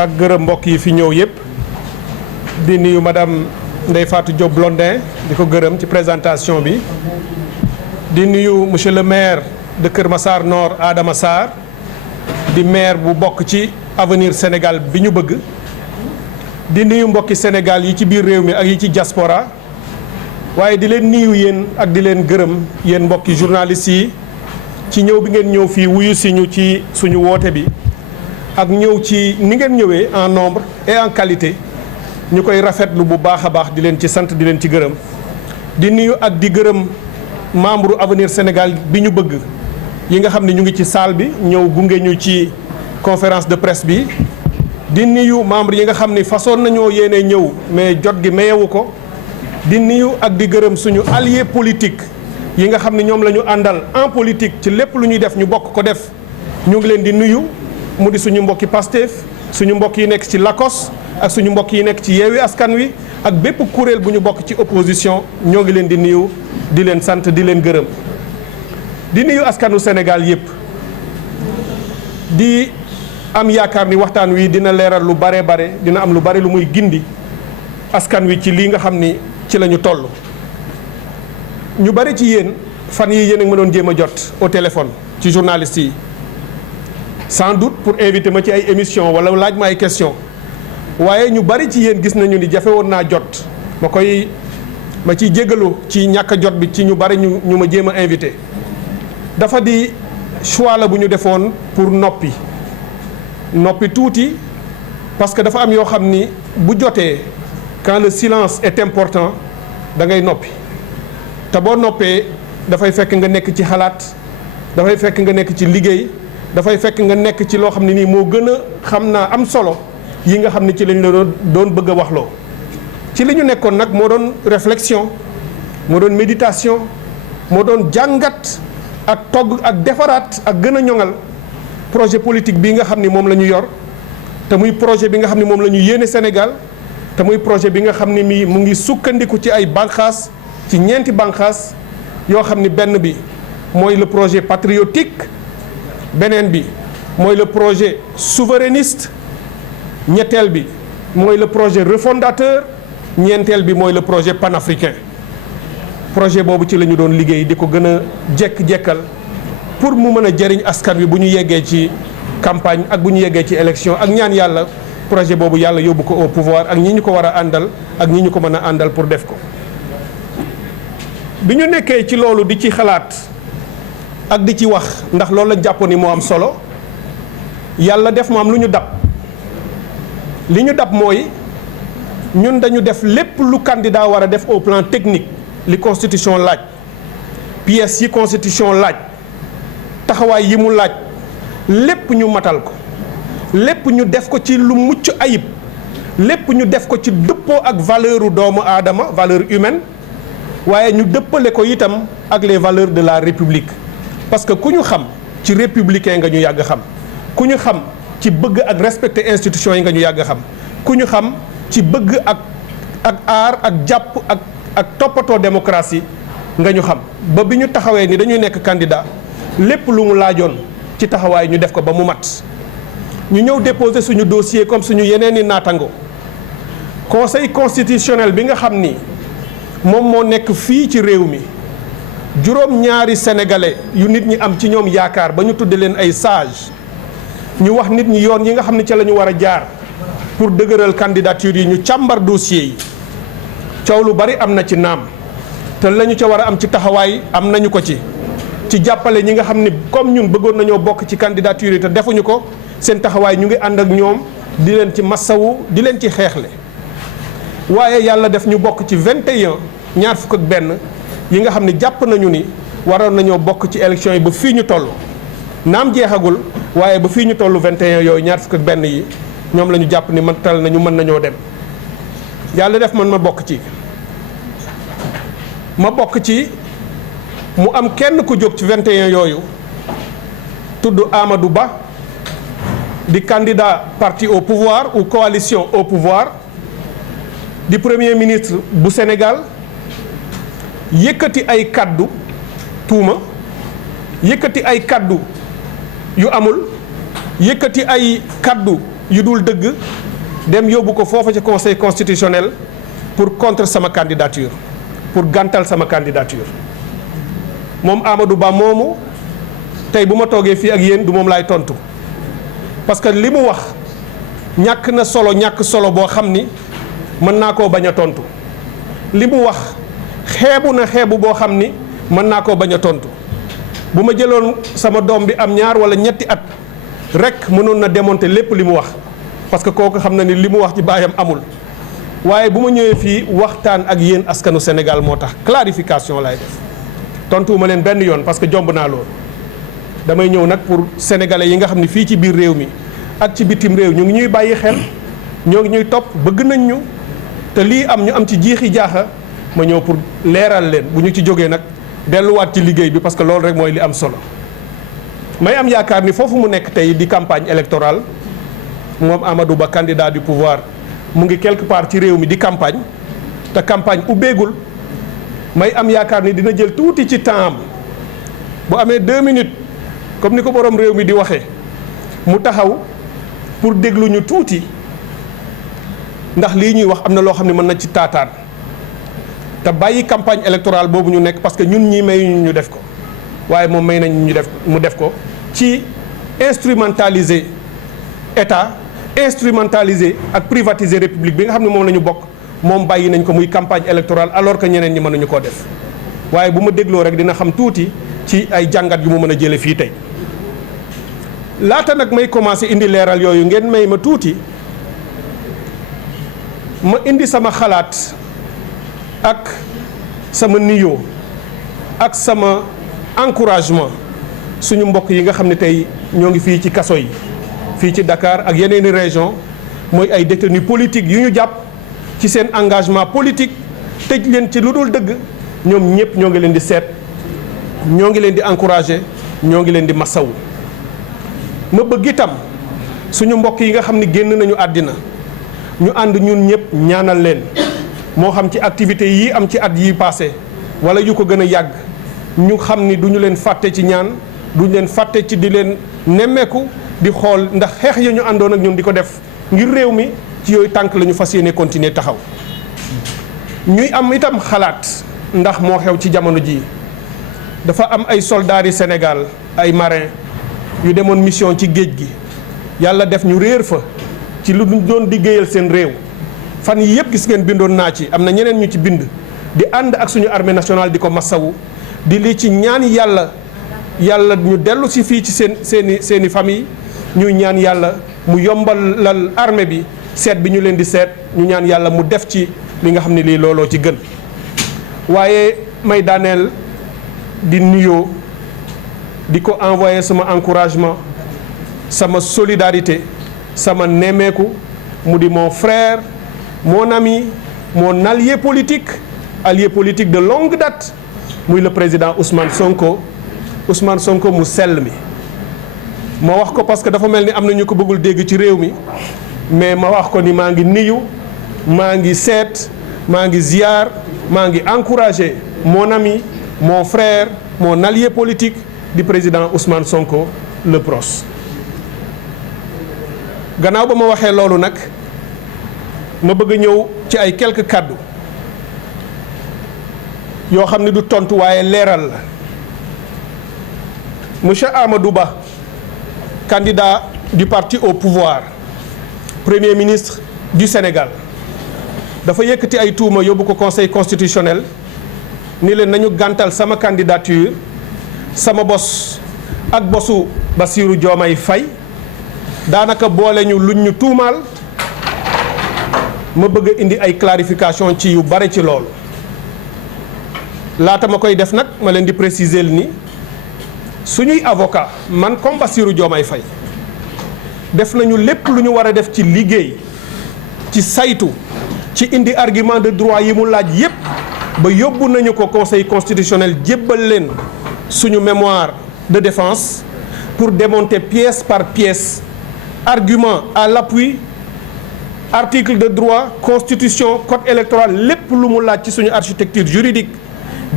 ak gërëm mbokk yi fi ñëw yëpp di nuyu madame Ndeye Fatou Diop Blondin di ko gërëm ci présentation bi di nuyu monsieur le maire de Kër Massar Nord Adama Sarr di maire bu bokk ci avenir Sénégal bi ñu bëgg di nuyu mbokki Sénégal yi ci biir réew mi ak yi ci diaspora waaye di leen nuyu yéen ak di leen gërëm yéen mbokki journalistes yi ci ñëw bi ngeen ñëw fii wuyu si ñu ci suñu woote bi ak ñëw ci ni ngeen ñëwee en nombre et en qualité ñu koy rafetlu bu baax a baax di leen ci sant di leen ci gërëm di nuyu ak di gërëm membre avenir Sénégal bi ñu bëgg yi nga xam ne ñu ngi ci salle bi ñëw gunge ñu ci conférence de presse bi di nuyu membre yi nga xam ni façon nañoo yéene ñëw mais jot gi mayewu ko di nuyu ak di gërëm suñu allié politique yi nga xam ne ñoom la ñu àndal en politique ci lépp lu ñuy def ñu bokk ko def ñu ngi leen di nuyu mu di suñu mbokki Pastef suñu mbokk yi nekk ci LACOS ak suñu mbokk yi nekk ci Yewwi Askan Wi ak bépp kuréel bu ñu bokk ci opposition ñoo ngi leen di nuyu di leen sant di leen gërëm di nuyu askanu Sénégal yépp di am yaakaar ni waxtaan wi dina leeral lu bare dina am lu bare lu muy gindi askan wi ci lii nga xam ni ci la ñu toll ñu bari ci yéen fan yi yéen a ma doon jéem a jot au téléphone ci journalistes yi sans doute pour inviter ma ci ay émission wala laaj ma ay question waaye ñu bari ci yéen gis nañu ni jafe woon naa jot ma ciy jéggalu ci ñàkk a jot bi ci ñu bari ñu ma jéem a invité dafa di choix la bu ñu defoon pour noppi tuuti parce que dafa am yoo xam ni bu jotee quand le silence est important da ngay noppi te boo noppee dafay fekk nga nekk ci xalaat dafay fekk nga nekk ci liggéey dafay fekk nga nekk ci loo xam ne nii moo gën a xam naa am solo yi nga xam ne ci lañ la doon bëgg a waxloo ci li ñu nekkoon nag moo doon réflexion moo doon méditation moo doon jàngat ak togg ak defaraat ak gën a ñoŋal projet politique bii nga xam ni moom la ñu yor te muy projet bi nga xam ni moom la ñu yéene Sénégal te muy projet bi nga xam ni mu ngi sukkandiku ci ay bànqaas ci ñeenti bànqaas yoo xam ni benn bi mooy le projet patriotique beneen bi mooy le projet souverainiste ñetteel bi mooy le projet refondateur ñeenteel bi mooy le projet panafricain projet boobu ci la ñu doon liggéey di ko gën a jekk-jekkal pour mu mën a jëriñ askan wi bu ñu yeggee ci campagne ak bu ñu yeggee ci élection ak ñaan yàlla projet boobu yàlla yóbbu ko au pouvoir ak ñi ñu ko war a àndal ak ñi ñu ko mën a àndal pour def ko bi ñu nekkee ci loolu di ci xalaat ak di ci wax ndax loolu lañ jàppoon ni moo am solo yàlla def mu am lu ñu dab li ñu dab mooy ñun dañu def lépp lu candidat war a def au plan technique li constitution laaj pièces yi constitution laaj taxawaay yi mu laaj lépp ñu matal ko lépp ñu def ko ci lu mucc ayib lépp ñu def ko ci dëppoo ak valeur doomu aadama valeur humaine waaye ñu dëppale ko itam ak les valeurs de la république parce que ku ñu xam ci républicain nga ñu yàgg xam ku ñu xam ci bëgg ak respecter institutions yi nga ñu yàgg xam ku ñu xam ci bëgg ak aar ak jàpp ak toppatoo démocratie nga ñu xam ba bi ñu taxawee ni dañuy nekk candidat lépp lu mu laajoon ci taxawaay ñu def ko ba mu mat ñu ñëw déposer suñu dossier comme suñu yeneen i naatango conseil constitutionnel bi nga xam ni moom moo nekk fii ci réew mi juróom-ñaari sénégalais yu nit ñi am ci ñoom yaakaar ba ñu tudde leen ay sage ñu wax nit ñi yoon yi nga xam ne ca la ñu war a jaar pour dëgëral candidature yi ñu càmbar dossier yi coow lu bari am na ci naam te la ñu ca war a am ci taxawaay am nañu ko ci jàppale ñi nga xam ne comme ñun bëggoon nañoo bokk ci candidature yi te defuñu ko seen taxawaay ñu ngi ànd ak ñoom di leen ci massawu di leen ci xeexle waaye yàlla def ñu bokk ci 21 ñaar fukk ak benn yi nga xam ne jàpp nañu ni waroon nañoo bokk ci élection yi ba fii ñu toll naam jeexagul waaye ba fii ñu toll 21 yooyu ñaar fukk ak benn yi ñoom la ñu jàpp ni matal nañu mën nañoo dem yàlla def man ma bokk ci mu am kenn ku jóg ci 21 yooyu tudd Amadou Ba di candidat parti au pouvoir ou coalition au pouvoir di premier ministre bu Sénégal yëkkati ay kaddu tuuma yëkkati ay kaddu yu amul yëkkati ay kaddu yu dul dëgg dem yóbbu ko foofa ci conseil constitutionnel pour contre sama candidature, pour gàntal sama candidature. moom Amadou Ba moomu tey bu ma toogee fii ak yéen du moom laay tontu parce que li mu wax ñàkk na solo ñàkk solo boo xam ni mën naa koo bañ a tontu. li mu wax xeebu na xeebu boo xam ni mën naa koo bañ a tontu. bu ma jëloon sama doom bi am ñaar wala ñetti at rek mënoon na démonter lépp li mu wax parce que kooku xam na ni li mu wax ci baayam amul. waaye bu ma ñëwee fii waxtaan ak yéen askanu Sénégal moo tax clarification laay def tontuwuma leen benn yoon parce que jomb naa loolu. damay ñëw nag pour sénégalais yi nga xam ne fii ci biir réew mi ak ci bitim réew ñu ngi ñuy bàyyi xel ñoo ngi ñuy topp bëgg nañ ñu te lii am ñu am ci jiixi jaaxa ma ñëw pour leeral leen bu ñu ci jógee nag delluwaat ci liggéey bi parce que loolu rek mooy li am solo. may am yaakaar ni foofu mu nekk tey di campagne électorale moom Amadou Ba candidat du pouvoir mu ngi quelque part ci réew mi di campagne te campagne ubbeegul may am yaakaar ni dina jël tuuti ci temps am bu amee 2 minutes comme ni ko borom réew mi di waxee mu taxaw pour déglu ñu tuuti ndax lii ñuy wax am na loo xam ne mën na ci taataan te bàyyi campagne électorale boobu ñu nekk parce que ñun ñi may ñu def ko waaye moom may nañ ñu def mu def ko ci instrumentaliser état instrumentaliser ak privatiser république bi nga xam ne moom la ñu bokk moom bàyyi nañ ko muy campagne électorale alors que ñeneen ñi mënuñu koo def waaye bu ma dégloo rek dina xam tuuti ci ay jàngat yu mu mën a jële fii tey. laata nag may commencé indi leeral yooyu ngeen may ma tuuti ma indi sama xalaat ak sama nuyoo ak sama encouragement suñu mbokk yi nga xam ne tey ñoo ngi fii ci kaso yi fii ci Dakar ak yeneeni région mooy ay détenus politiques yu ñu jàpp ci seen engagement politique tëj leen ci lu dul dëgg ñoom ñëpp ñoo ngi leen di seet ñoo ngi leen di encourager ñoo ngi leen di masawu. ma bëgg itam suñu mbokk yi nga xam ne génn nañu àddina ñu ànd ñun ñëpp ñaanal leen moo xam ci activités yi am ci at yi passé wala yu ko gën a yàgg ñu xam ni duñu leen fàtte ci ñaan duñu leen fàtte ci di leen nemmeeku di xool ndax xeex ya ñu àndoon ak ñun di ko def ngir réew mi ci yooyu tànk la ñu fas yéene continuer taxaw. ñuy am itam xalaat ndax moo xew ci jamono ji dafa am ay soldats yi Sénégal ay marins yu demoon mission ci géej gi yàlla def ñu réer fa ci lu doon liggéeyal seen réew fan yi yëpp gis ngeen bindoon naa ci am na ñeneen ñu ci bind di ànd ak suñu armée nationale di ko massawu di li ci ñaan yàlla ñu dellu si fii ci seeni famille ñuy ñaan yàlla mu yombalal armée bi seet bi ñu leen di seet ñu ñaan yàlla mu def ci li nga xam ne lii looloo ci gën. waaye may daaneel di nuyoo di ko envoyer sama encouragement sama solidarité sama nemmeeku mu di mon frère mon ami mon allié politique de longue date muy le président Ousmane Sonko mu sell mi. ma wax ko parce que dafa mel ni am na ñu ko bëggul dégg ci réew mi mais ma wax ko ni maa ngi nuyu maa ngi seet maa ngi ziar maa ngi encouragé mon ami mon frère mon allié politique di président Ousmane Sonko le PROS. gannaaw ba ma waxee loolu nag ma bëgg a ñëw ci ay quelques kàddu yoo xam ne du tontu waaye leeral la. Monsieur Amadou Ba, candidat du parti au pouvoir, Premier ministre du Sénégal, dafa yëkkati ay tuuma yóbbu ko conseil constitutionnel ni leen nañu gàntal sama candidature sama bos ak bosu Bassirou Diomaye Faye daanaka boole ñu luñ ñu tuumaal. ma bëgg a indi ay clarification ci yu bare ci loolu laata ma koy def nag ma leen di préciser ni suñuy avocat man comme Bassirou Diomaye Faye def nañu lépp lu ñu war a def ci liggéey ci saytu ci indi argument de droit yi mu laaj yépp ba yóbbu nañu ko conseil constitutionnel jébbal leen suñu mémoire de défense pour démonter pièce par pièce argument à l'appui article de droit constitution code électoral lépp lu mu laaj ci suñu architecture juridique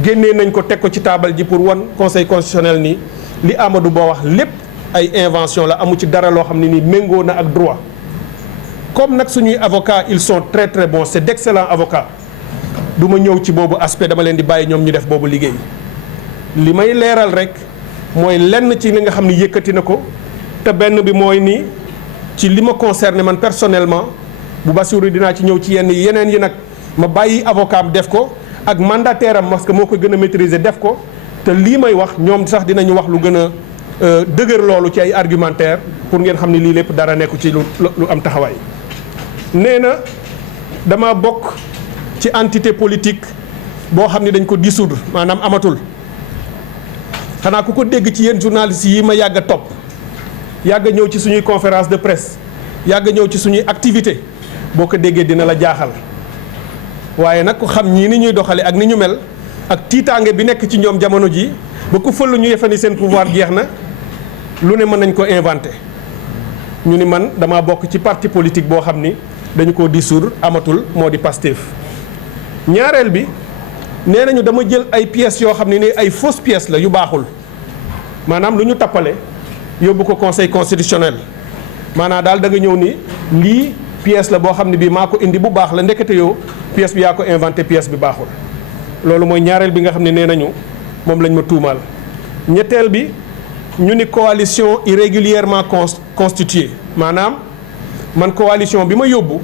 génnee nañ ko teg ko ci taabal ji pour wan conseil constitutionnel ni li Amadou Ba wax lépp ay invention la amu ci dara loo xam ne ni méngoo na ak droit comme nag suñuy avocats ils sont très très bons, c'est d'excellents avocats du ma ñëw ci boobu aspect, dama leen di bàyyi ñoom ñu def boobu liggéey. li may leeral rek mooy lenn ci li nga xam ni yëkkati na ko te benn bi mooy ni ci li ma concerné man personnellement bu Bassirou dinaa ci ñëw ci yeneen yi nag ma bàyyi avocat am def ko ak mandataire am parce que moo ko gën a maîtriser def ko te lii may wax ñoom sax dinañu wax lu gën a dëgër loolu ci ay argumentaire pour ngeen xam ne lii lépp dara nekku ci lu am taxawaay. nee na dama bokk ci entité politique boo xam ne dañ ko dissoudre maanaam amatul xanaa ku ko dégg ci yéen journalistes yi ma yàgg a topp yàgg a ñëw ci suñuy conférence de presse yàgg a ñëw ci suñuy activité boo ko déggee dina la jaaxal waaye nag ku xam ñii ni ñuy doxale ak ni ñu mel ak tiitaange bi nekk ci ñoom jamono ji ba ku fël ñu yefani seen pouvoir jeex na lu ne mën nañ ko inventé ñu ni man dama bokk ci parti politique boo xam ni dañu ko dissoudre amatul moo di Pastef. ñaareel bi nee nañu dama jël ay pièces yoo xam ne ni ay fausses pièces la yu baaxul maanaam lu ñu tappale yóbbu ko conseil constitutionnel maanaam daal da nga ñëw ni lii pièce la boo xam ne bii maa ko indi bu baax la ndekete yow pièce bi yaa ko inventé pièce bi baaxul. loolu mooy ñaareel bi nga xam ne nee nañu moom lañ ma tuumaal. ñetteel bi ñu ni coalition irrégulièrement constituée maanaam man coalition bi ma yóbbu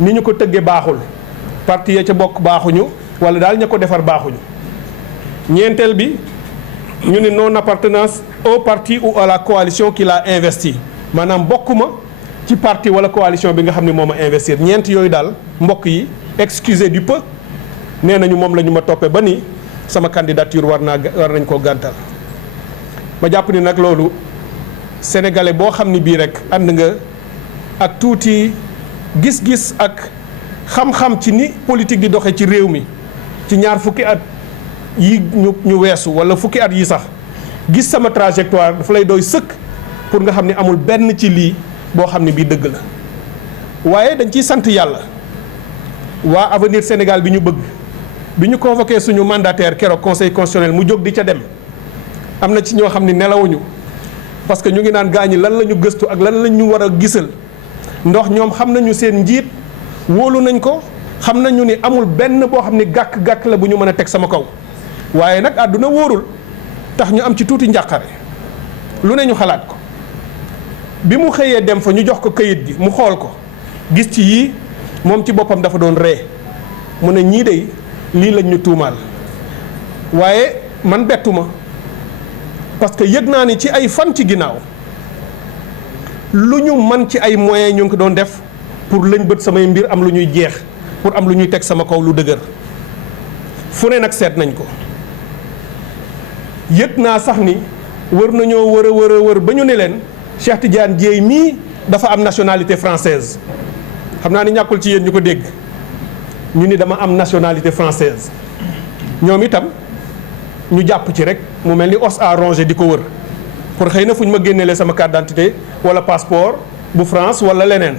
ni ñu ko tëggee baaxul parti ya ca bokk baaxuñu wala daal ña ko defar baaxuñu. ñeenteel bi ñu ni non appartenance au parti ou à la coalition qui l'a investi maanaam bokkuma ci parti wala coalition bi nga xam ne moo ma investir. ñeent yooyu daal mbokk yi excusez du peu nee nañu moom la ñu ma toppee ba ni sama candidature war nañ koo gàntal. ma jàpp ni nag loolu sénégalais boo xam ni bii rek ànd nga ak tuuti gis-gis ak xam-xam ci ni politique di doxe ci réew mi ci ñaar fukki at yi ñu weesu wala fukki at yi sax gis sama trajectoire dafa lay doy sëkk pour nga xam ni amul benn ci lii boo xam ni bii dëgg la. waaye dañ ciy sant yàlla waa Avenir Sénégal bi ñu bëgg bi ñu convoqué suñu mandataire keroog conseil constitutionnel mu jóg di ca dem am na ci ñoo xam ni nelawuñu parce que ñu ngi naan gaañi lan la ñu gëstu ak lan la ñu war a gisal ndox ñoom xam nañu seen njiit wóolu nañ ko xam nañu ni amul benn boo xam ni gàkk-gàkk la bu ñu mën a teg sama kaw waaye nag àdduna wóorul tax ñu am ci tuuti njàqare lu ne ñu xalaat ko bi mu xëyee dem fa ñu jox ko këyit gi mu xool ko gis ci yii moom ci boppam dafa doon ree mu ne ñii de lii lañ ñu tuumaal waaye man bettu ma parce que yëg naa ni ci ay fan ci ginnaaw lu ñu man ci ay moyens ñu ngi ko doon def pour lañ bët samay mbir am lu ñuy jeex pour am lu ñuy teg sama kaw lu dëgër fu ne nag seet nañ ko yëg naa sax ni wër nañoo wër ba ñu ne leen Cheikh Tidiane Dièye mii dafa am nationalité française xam naa ni ñàkkul ci yéen ñu ko dégg ñu ni dama am nationalité française ñoom itam ñu jàpp ci rek mu mel ni os à ronger di ko wër pour xëy na fu ñu ma génneele sama carte d'identité wala passeport bu France wala leneen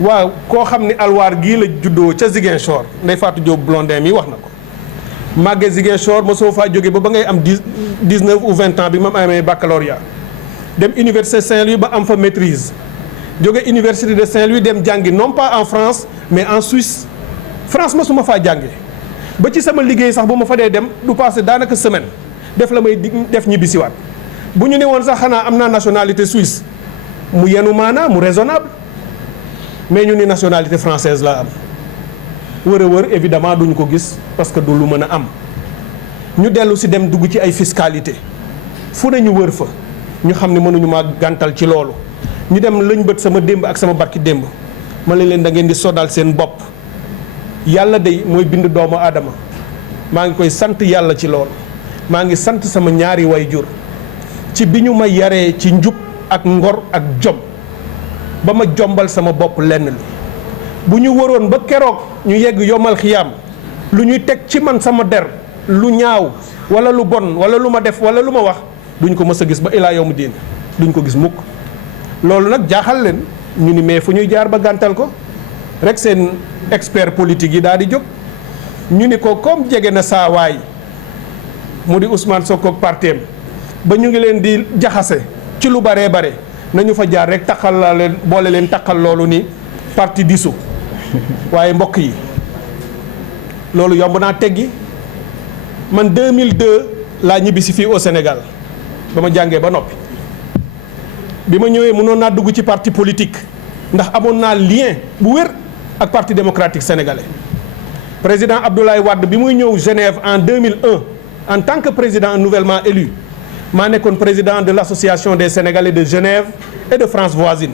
waaw koo xam ni alwaar gii la juddoo ca Ziguinchor Ndeye Fatou Diop Blondin mi wax na ko màgge Ziguinchor ma soo faa jóge ba ngay am 19 ou 20 ans bi ma amee baccalauréat dem université Saint-Louis ba am fa maîtrise jóge université de Saint-Louis dem jàngi non pas en France mais en Suisse France ma su ma faa jànge ba ci sama liggéey sax bu ma fa dee dem du passé daanaka semaine def la may def ñibbisiwaat bu ñu ne woon sax xanaa am naa nationalité suisse mu yenu maanaa mu raisonnable mais ñu ni nationalité française laa am wër a wër évidemment duñu ko gis parce que du lu mën a am ñu dellu si dem dugg ci ay fiscalité fu ne ñu wër fa ñu xam ne mënuñu maa gàntal ci loolu ñu dem lañ bët sama démb ak sama barki démb ma leen da ngeen di sodal seen bopp yàlla day mooy bind doomu aadama maa ngi koy sant yàlla ci loolu maa ngi sant sama ñaari waajur ci bi ñu ma yaree ci njub ak ngor ak jom ba ma jombal sama bopp lenn li bu ñu waroon ba keroog ñu yegg yomal xiyaam lu ñuy teg ci man sama der lu ñaaw wala lu bon wala lu ma def wala lu ma wax duñ ko mës a gis ba ilaa yawmu diin duñ ko gis mukk loolu nag jaaxal leen ñu ni mais fu ñuy jaar ba gàntal ko rek seen expert politique yi daal di jóg ñu ni ko comme jege na saa waay mu di Ousmane Sonko ak parteem ba ñu ngi leen di jaxase ci lu baree bare nañu fa jaar rek taxal la leen boole leen taxal loolu ni parti dissous waaye mbokk yi loolu yomb naa teggi. man 2002 laa ñibbisi fii au Sénégal ba ma jàngee ba noppi bi ma ñëwee mënoon naa dugg ci parti politique ndax amoon naa lien bu wér ak parti démocratique sénégalais. président Abdoulaye Wade bi muy ñëw Genève en 2001 en tant que président nouvellement élu maa nekkoon président de l'association des Sénégalais de Genève et de France voisine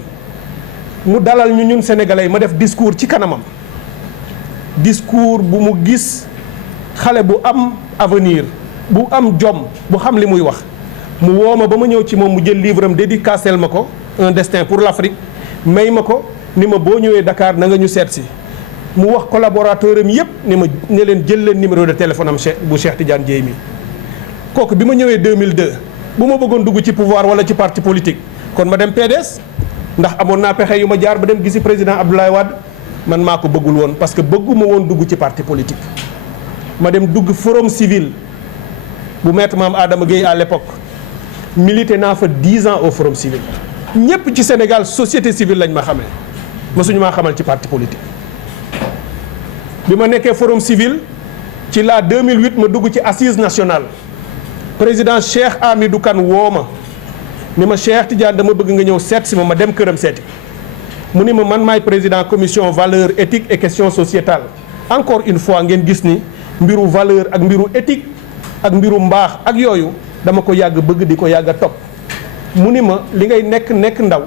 mu dalal ñu ñun sénégalais ma def discours ci kanamam discours bu mu gis xale bu am avenir bu am jom bu xam li muy wax mu woo ma ba ma ñëw ci moom mu jël livre am dédicacel ma ko un destin pour l'Afrique may ma ko ni ma boo ñëwee Dakar na nga ñu seet si mu wax collaborateur am yëpp ni ma ne leen jël leen numéro de téléphone am bu Cheikh Tidiane Dièye mi kooku bi ma ñëwee 2002 bu ma bëggoon dugg ci pouvoir wala ci parti politique kon ma dem PDS ndax amoon naa pexe yu ma jaar ba dem gisi président Abdoulaye Wade man maa ko bëggul woon parce que bëgguma woon dugg ci parti politique ma dem dugg forum civil bu maître Mame Adama Gueye à l'époque milité naa fa 10 ans au forum civil ñëpp ci Sénégal société civile lañ ma xamee mësuñu maa xamal ci parti politique bi ma nekkee forum civil ci la 2008 ma dugg ci assise nationale président Cheikh Hamidou Kane woo ma ni ma Cheikh Tidiane dama bëgg nga ñëw seet si ma dem këram seeti mu ni ma man maay président commission valeur éthique et questions sociétales encore une fois ngeen gis ni mbiru valeur ak mbiru éthique ak mbiru mbaax ak yooyu dama ko yàgg bëgg di ko yàgg a topp mu ni ma li ngay nekk ndaw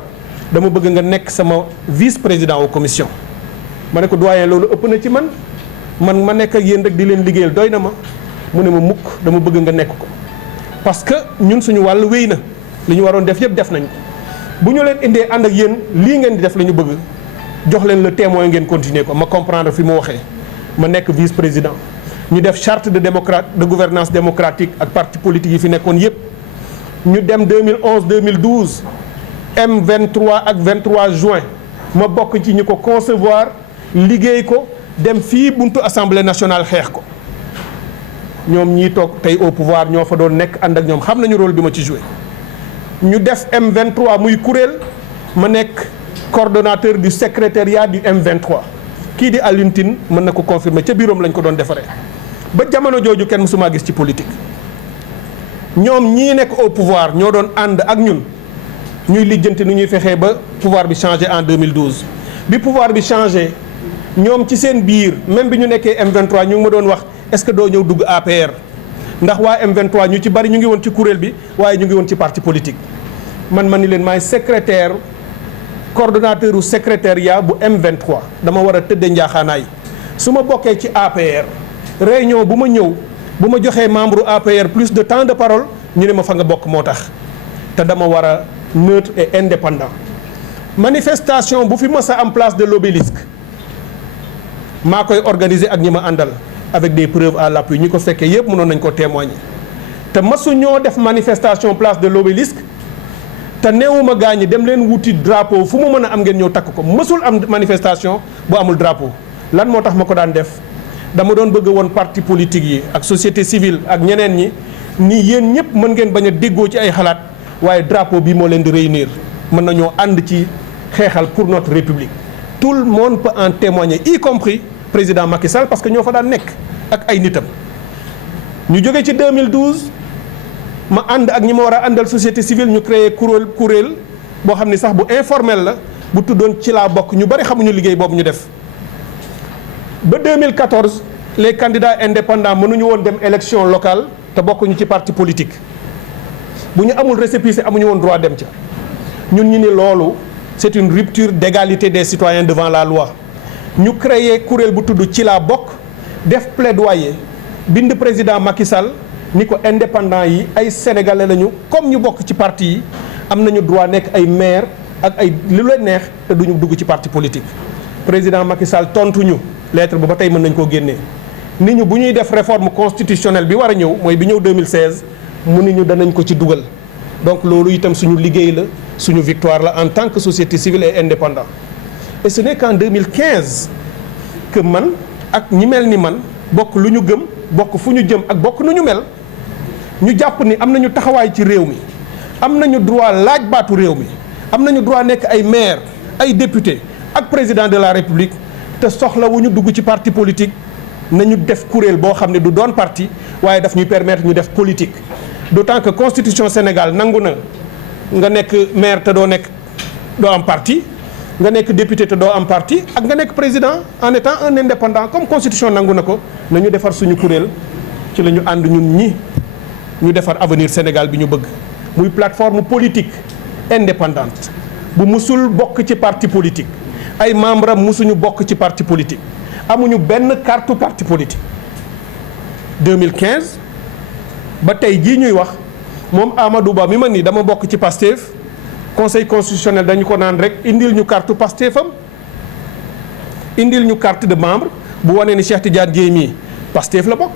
dama bëgg nga nekk sama vice président aux commission ma ne ko doyen loolu ëpp na ci man ma nekk ak yéen rek di leen liggéeyal doy na ma mu ne ma mukk dama bëgg nga nekk ko parce que ñun suñu wàll wéy na li ñu waroon def yëpp def nañ ko bu ñu leen indee ànd ak yéen lii ngeen di def la ñu bëgg jox leen le témoin ngeen continuer ko ma comprendre fi mu waxee ma nekk vice président ñu def charte de gouvernance démocratique ak parti politique yi fi nekkoon yëpp ñu dem 2011 2012 M23 ak 23 juin ma bokk ci ñu ko concevoir liggéey ko dem fii buntu assemblée nationale xeex ko ñoom ñii toog tey au pouvoir ñoo fa doon nekk ànd ak ñoom xam nañu rôle bi ma ci joué ñu def M23 muy kuréel ma nekk coordonnateur du secrétariat du M23 kii di Alioune Tine mën na ko confirmer ca bureau lañ ko doon defaree ba jamono jooju kenn mësuma gis ci politique ñoom ñii nekk au pouvoir ñoo doon ànd ak ñun ñuy lijjanti nu ñuy fexee ba pouvoir bi changé en 2012 bi pouvoir bi changé ñoom ci seen biir même bi ñu nekkee M23 ñu ngi ma doon wax est-ce que doo ñëw dugg APR ndax waa M23 ñu ci bari ñu ngi woon ci kuréel bi waaye ñu ngi woon ci parti politique man ni leen maay secrétaire coordonnateur u secrétariat bu M23 dama war a tëddee njaaxaanaay su ma bokkee ci APR réunion bu ma ñëw bu ma joxee membre APR plus de temps de parole ñu ne ma fa nga bokk moo tax te dama war a neutre et indépendant manifestation bu fi mës a am place de l'Obélisque maa koy organiser ak ñi ma àndal avec des preuves à l'appui ñi ko fekkee yëpp mënoon nañ ko témoigner te mësu ñoo def manifestation place de l'Obélisque te neewuma gaa ñi dem leen wuti drapeau fu mu mën a am ngeen ñëw takk ko mësul am manifestation bu amul drapeau lan moo tax ma ko daan def dama doon bëgg woon parti politique yi ak société civile ak ñeneen ñi ni yéen ñëpp mën ngeen bañ a déggoo ci ay xalaat waaye drapeau bi moo leen di réunir mën nañoo ànd ci xeexal pour notre république tout le monde peut en témoigner y compris président Macky Sall parce que ñoo fa daan nekk ak ay nitam ñu jóge ci 2012 ma ànd ak ñi ma war a àndal société civile ñu créé kuréel boo xam ni sax bu informel la bu tuddoon ci laa bokk ñu bari xamuñu liggéey boobu ñu def ba 2014 les candidats indépendants mënuñu woon dem élection locale te bokkuñu ci parti politique bu ñu amul récépissé amuñu woon droit dem ca ñun ñu ni loolu c'est une rupture d'égalité des citoyens devant la loi ñu créé kuréel bu tudd ci laa bokk def plaidoyer bind président Macky Sall ni ko indépendant yi ay sénégalais lañu comme ñu bokk ci parti yi am nañu droit nekk ay maire ak ay lu leen neex te duñu dugg ci parti politique président Macky Sall tontuñu lettre ba tey mën nañ koo génnee ni ñu bu ñuy def réforme constitutionnelle bi war a ñëw mooy bi ñëw 2016 mu ni ñu danañ ko ci dugal donc loolu itam suñu liggéey la suñu victoire la en tant que société civile et indépendant et ce n'est qu'en 2015 que man ak ñi mel ni man bokk lu ñu gëm bokk fu ñu jëm ak bokk nu ñu mel ñu jàpp ni am nañu taxawaay ci réew mi am nañu droit laaj baatu réew mi am nañu droit nekk ay maire ay député ak président de la république te soxlawuñu dugg ci parti politique nañu def kuréel boo xam ne du doon parti waaye daf ñuy permettre ñu def politique. d'autant que constitution Sénégal nangu na nga nekk maire te doo am parti nga nekk député te doo am parti ak nga nekk président en étant un indépendant comme constitution nangu na ko nañu defar suñu kuréel ci la ñu ànd ñun ñi ñu defar avenir Sénégal bi ñu bëgg muy plateforme politique indépendante bu musul bokk ci parti politique ay membres am musuñu bokk ci parti politique amuñu benn carte parti politique 2015 ba tey jii ñuy wax moom Amadou Ba mi ma ni dama bokk ci Pastef conseil constitutionnel dañu ko naan rek indil ñu carte Pastefam indil ñu carte de membre bu wane ni Cheikh Tidiane Dièye mii Pastef la bokk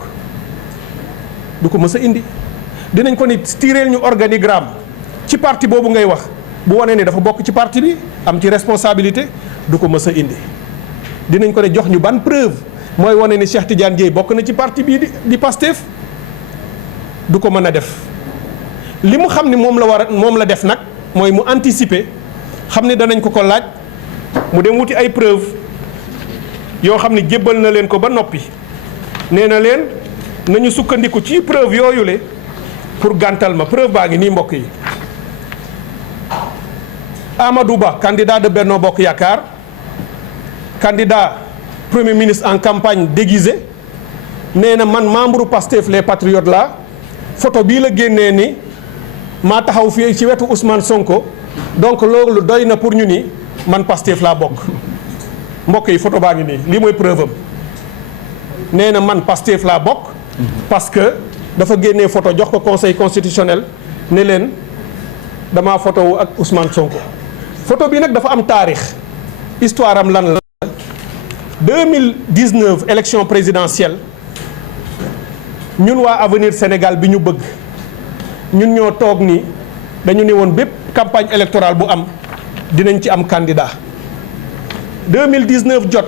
du ko mës a indi dinañ ko ni tiréel ñu organigramme ci parti boobu ngay wax bu wane ni dafa bokk ci parti bi am ci responsabilité du ko mës a indi dinañ ko ne jox ñu ban preuve mooy wane ni Cheikh Tidiane Dièye bokk na ci parti bii di Pastef du ko mën a def li mu xam ni moom la def nag mooy mu anticiper xam ni danañ ko laaj mu dem wuti ay preuve yoo xam ni jébbal na leen ko ba noppi nee na leen nañu sukkandiku ci preuve yooyu le pour gàntal ma preuve baa ngi nii mbokk yi Amadou Ba candidat de Benno Bokk Yaakaar candidat premier ministre en campagne déguisé nee na man membre Pastef les patriotes la photo bii la génnee ni maa taxaw fii ci wetu Ousmane Sonko donc loolu doy na pour ñu ni man Pastef laa bokk mbokk yi photo baa ngi nii lii mooy preuve am nee na man Pastef laa bokk parce que dafa génnee photo jox ko conseil constitutionnel ne leen damaa photo wu ak Ousmane Sonko photo bi nag dafa am taarix histoire am lan la 2019 élection présidentielle ñun waa Avenir Sénégal bi ñu bëgg ñun ñoo toog ni dañu ne woon bépp campagne électorale bu am dinañ ci am candidat 2019 jot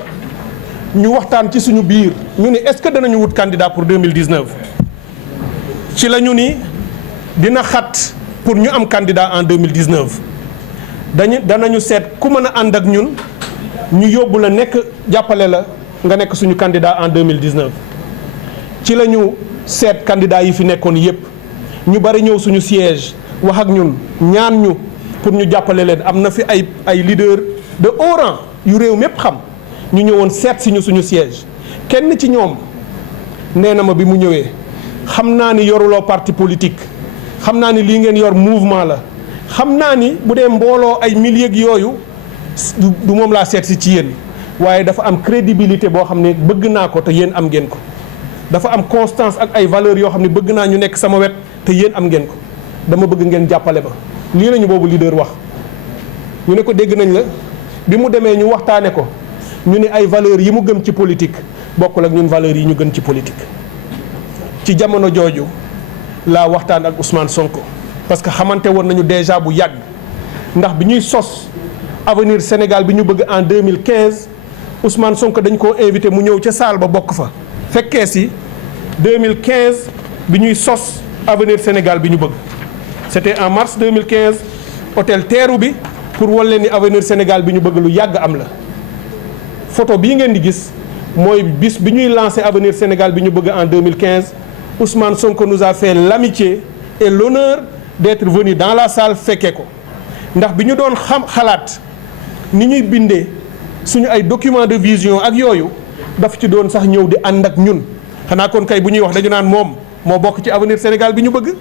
ñu waxtaan ci suñu biir ñu ni est-ce que danañu wut candidat pour 2019 ci la ñu ni dina xat pour ñu am candidat en 2019 danañu seet ku mën a ànd ak ñun ñu yóbbu la nekk jàppale la nga nekk suñu candidat en 2019 ci la ñu seet candidat yi fi nekkoon yépp ñu bari ñëw suñu siège wax ak ñun ñaan ñu pour ñu jàppale leen am na fi ay leader de haut rang yu réew mépp xam ñu ñëwoon seet si ñu suñu siège kenn ci ñoom nee na ma bi mu ñëwee xam naa ni yoruloo parti politique xam naa ni lii ngeen yor mouvement la xam naa ni bu dee mbooloo ay milliers yooyu du moom laa seet si ci yéen waaye dafa am crédibilité boo xam ne bëgg naa ko te yéen am ngeen ko dafa am constance ak ay valeurs yoo xam ne bëgg naa ñu nekk sama wet te yéen am ngeen ko dama bëgg ngeen jàppale ma lii lañu boobu leader wax ñu ne ko dégg nañ la bi mu demee ñu waxtaane ko ñu ne ay valeurs yi mu gëm ci politique bokkul ak ñun valeurs yi ñu gën ci politique ci jamono jooju laa waxtaan ak Ousmane Sonko parce que xamante woon nañu déjà bu yàgg ndax bi ñuy sos Avenir Sénégal bi ñu bëgg en 2015 Ousmane Sonko dañ koo invité mu ñëw ca salle ba bokk fa fekkee si 2015 bi ñuy sos Avenir Sénégal bi ñu bëgg c'était en mars 2015 hôtel Teeru bi pour wan leen ni Avenir Sénégal bi ñu bëgg lu yàgg am la photo bii ngeen di gis mooy bis bi ñuy lancé Avenir Sénégal bi ñu bëgg en 2015 Ousmane Sonko nous a fait l'amitié et l'honneur d'être venu dans la salle fekkee ko ndax bi ñu doon xalaat ni ñuy bindee suñu ay document de vision ak yooyu daf ci doon sax ñëw di ànd ak ñun xanaa kon kay bu ñuy wax dañu naan moom moo bokk ci Avenir Sénégal bi ñu bëgg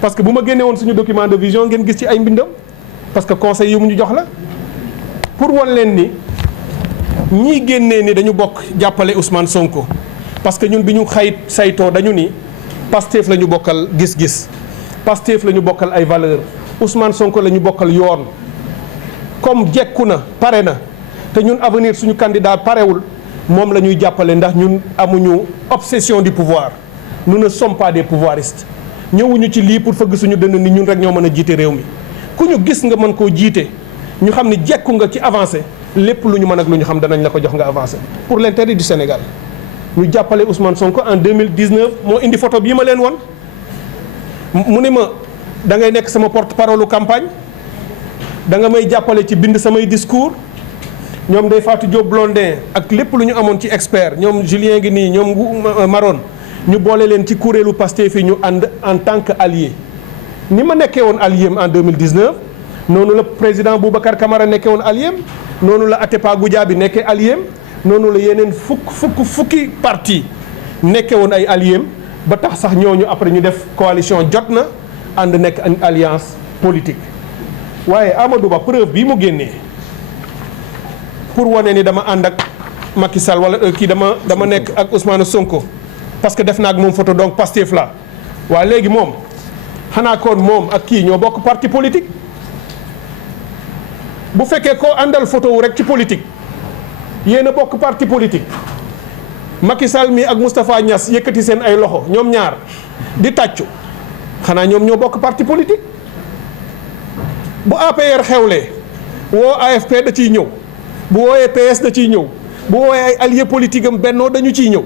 parce que bu ma génne woon suñu document de vision ngeen gis ci ay mbindam parce que conseil yi mu ñu jox la pour wan leen ni ñii génnee ni dañu bokk jàppale Ousmane Sonko parce que ñun bi ñu saytoo dañu ni Pastef la ñu bokkal gis-gis Pastef la ñu bokkal ay valeurs Ousmane Sonko la ñu bokkal yoon comme jekku na pare na te ñun Avenir suñu candidat parewul moom la ñuy jàppale ndax ñun amuñu obsession du pouvoir nous ne sommes pas des pouvoiristes ñëwuñu ci lii pour fëgg suñu dënn ni ñun rek ñoo mën a jiite réew mi ku ñu gis nga mën koo jiite ñu xam ni jekku nga ci avancé lépp lu ñu mën ak lu ñu xam danañ la ko jox nga avancé pour l'intérêt du Sénégal ñu jàppale Ousmane Sonko en 2019 moo indi photo bii ma leen won mu ne ma da ngay nekk sama porte-parole campagne da nga may jàppale ci bind samay discours ñoom Ndeye Fatou Diop Blondin ak lépp lu ñu amoon ci expert ñoom Julien ngi nii ñoom Maron ñu boole leen ci kuréelu Pastef yi ñu ànd en tant que allié ni ma nekkee woon allié en 2019 noonu la président Boubacar Camara nekkee woon allié noonu la Atepa Goudiaby nekkee allié noonu la yeneen fukki parti nekkee woon ay allié ba tax sax ñooñu après ñu def coalition jot na ànd nekk une alliance politique waaye Amadou Ba preuve bii mu génnee pour wane ni dama ànd ak Macky Sall wala kii dama nekk ak Ousmane Sonko parce que def naa ak moom photo donc Pastef la waa léegi moom xanaa kon moom ak kii ñoo bokk parti politique bu fekkee koo àndal photo wu rek ci politique yéen a bokk parti politique Macky Sall mi ak Moustapha Niass yëkkati seen ay loxo ñoom ñaar di tàccu xanaa ñoom ñoo bokk parti politique bu APR xewlee woo AFP da ciy ñëw bu wooyee PS da ciy ñëw bu wooyee ay alliés politique am bennoo dañu ciy ñëw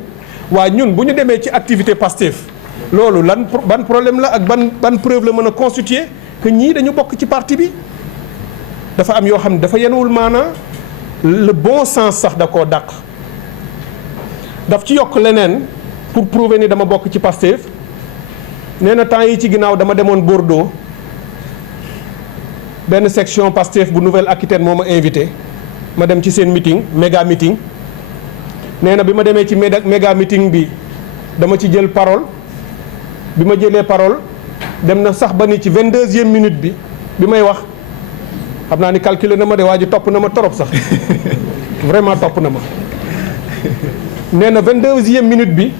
waa ñun bu ñu demee ci activité Pastef loolu ban problème la ak ban preuve la mën a constituer que ñii dañu bokk ci parti bi dafa am yoo xam ne dafa yenuwul maanaa le bon sens sax da koo dàq daf ci yokk leneen pour prouver ni dama bokk ci Pastef nee na temps yi ci ginnaaw dama demoon Bordeaux benn section Pastef bu Nouvelle-Aquitaine moo ma invité ma dem ci seen meeting méga meeting nee na bi ma demee ci méga meeting bi dama ci jël parole bi ma jëlee parole dem na sax ba ni ci 22e minute bi may wax xam naa ni calculé na ma de waa ji topp na ma torop sax vraiment topp na ma nee na 22e minute bi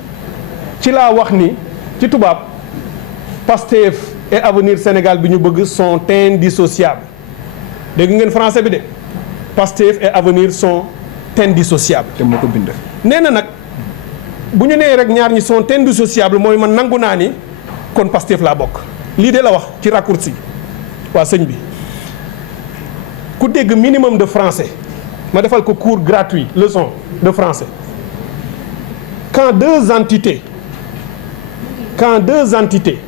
ci laa wax ni ci tubaab Pastef et Avenir Sénégal bi ñu bëgg sont indissociables dégg ngeen français bi de Pastef et Avenir sont indissociables. te moo ko bind. nee na nag bu ñu nee rek ñaar ñi sont indissociables mooy man nangu naa ni kon Pastef laa bokk lii de la wax ci raccourci waa sëñ bi ku dégg minimum de français ma defal ko cours gratuit leçon de français quand deux entités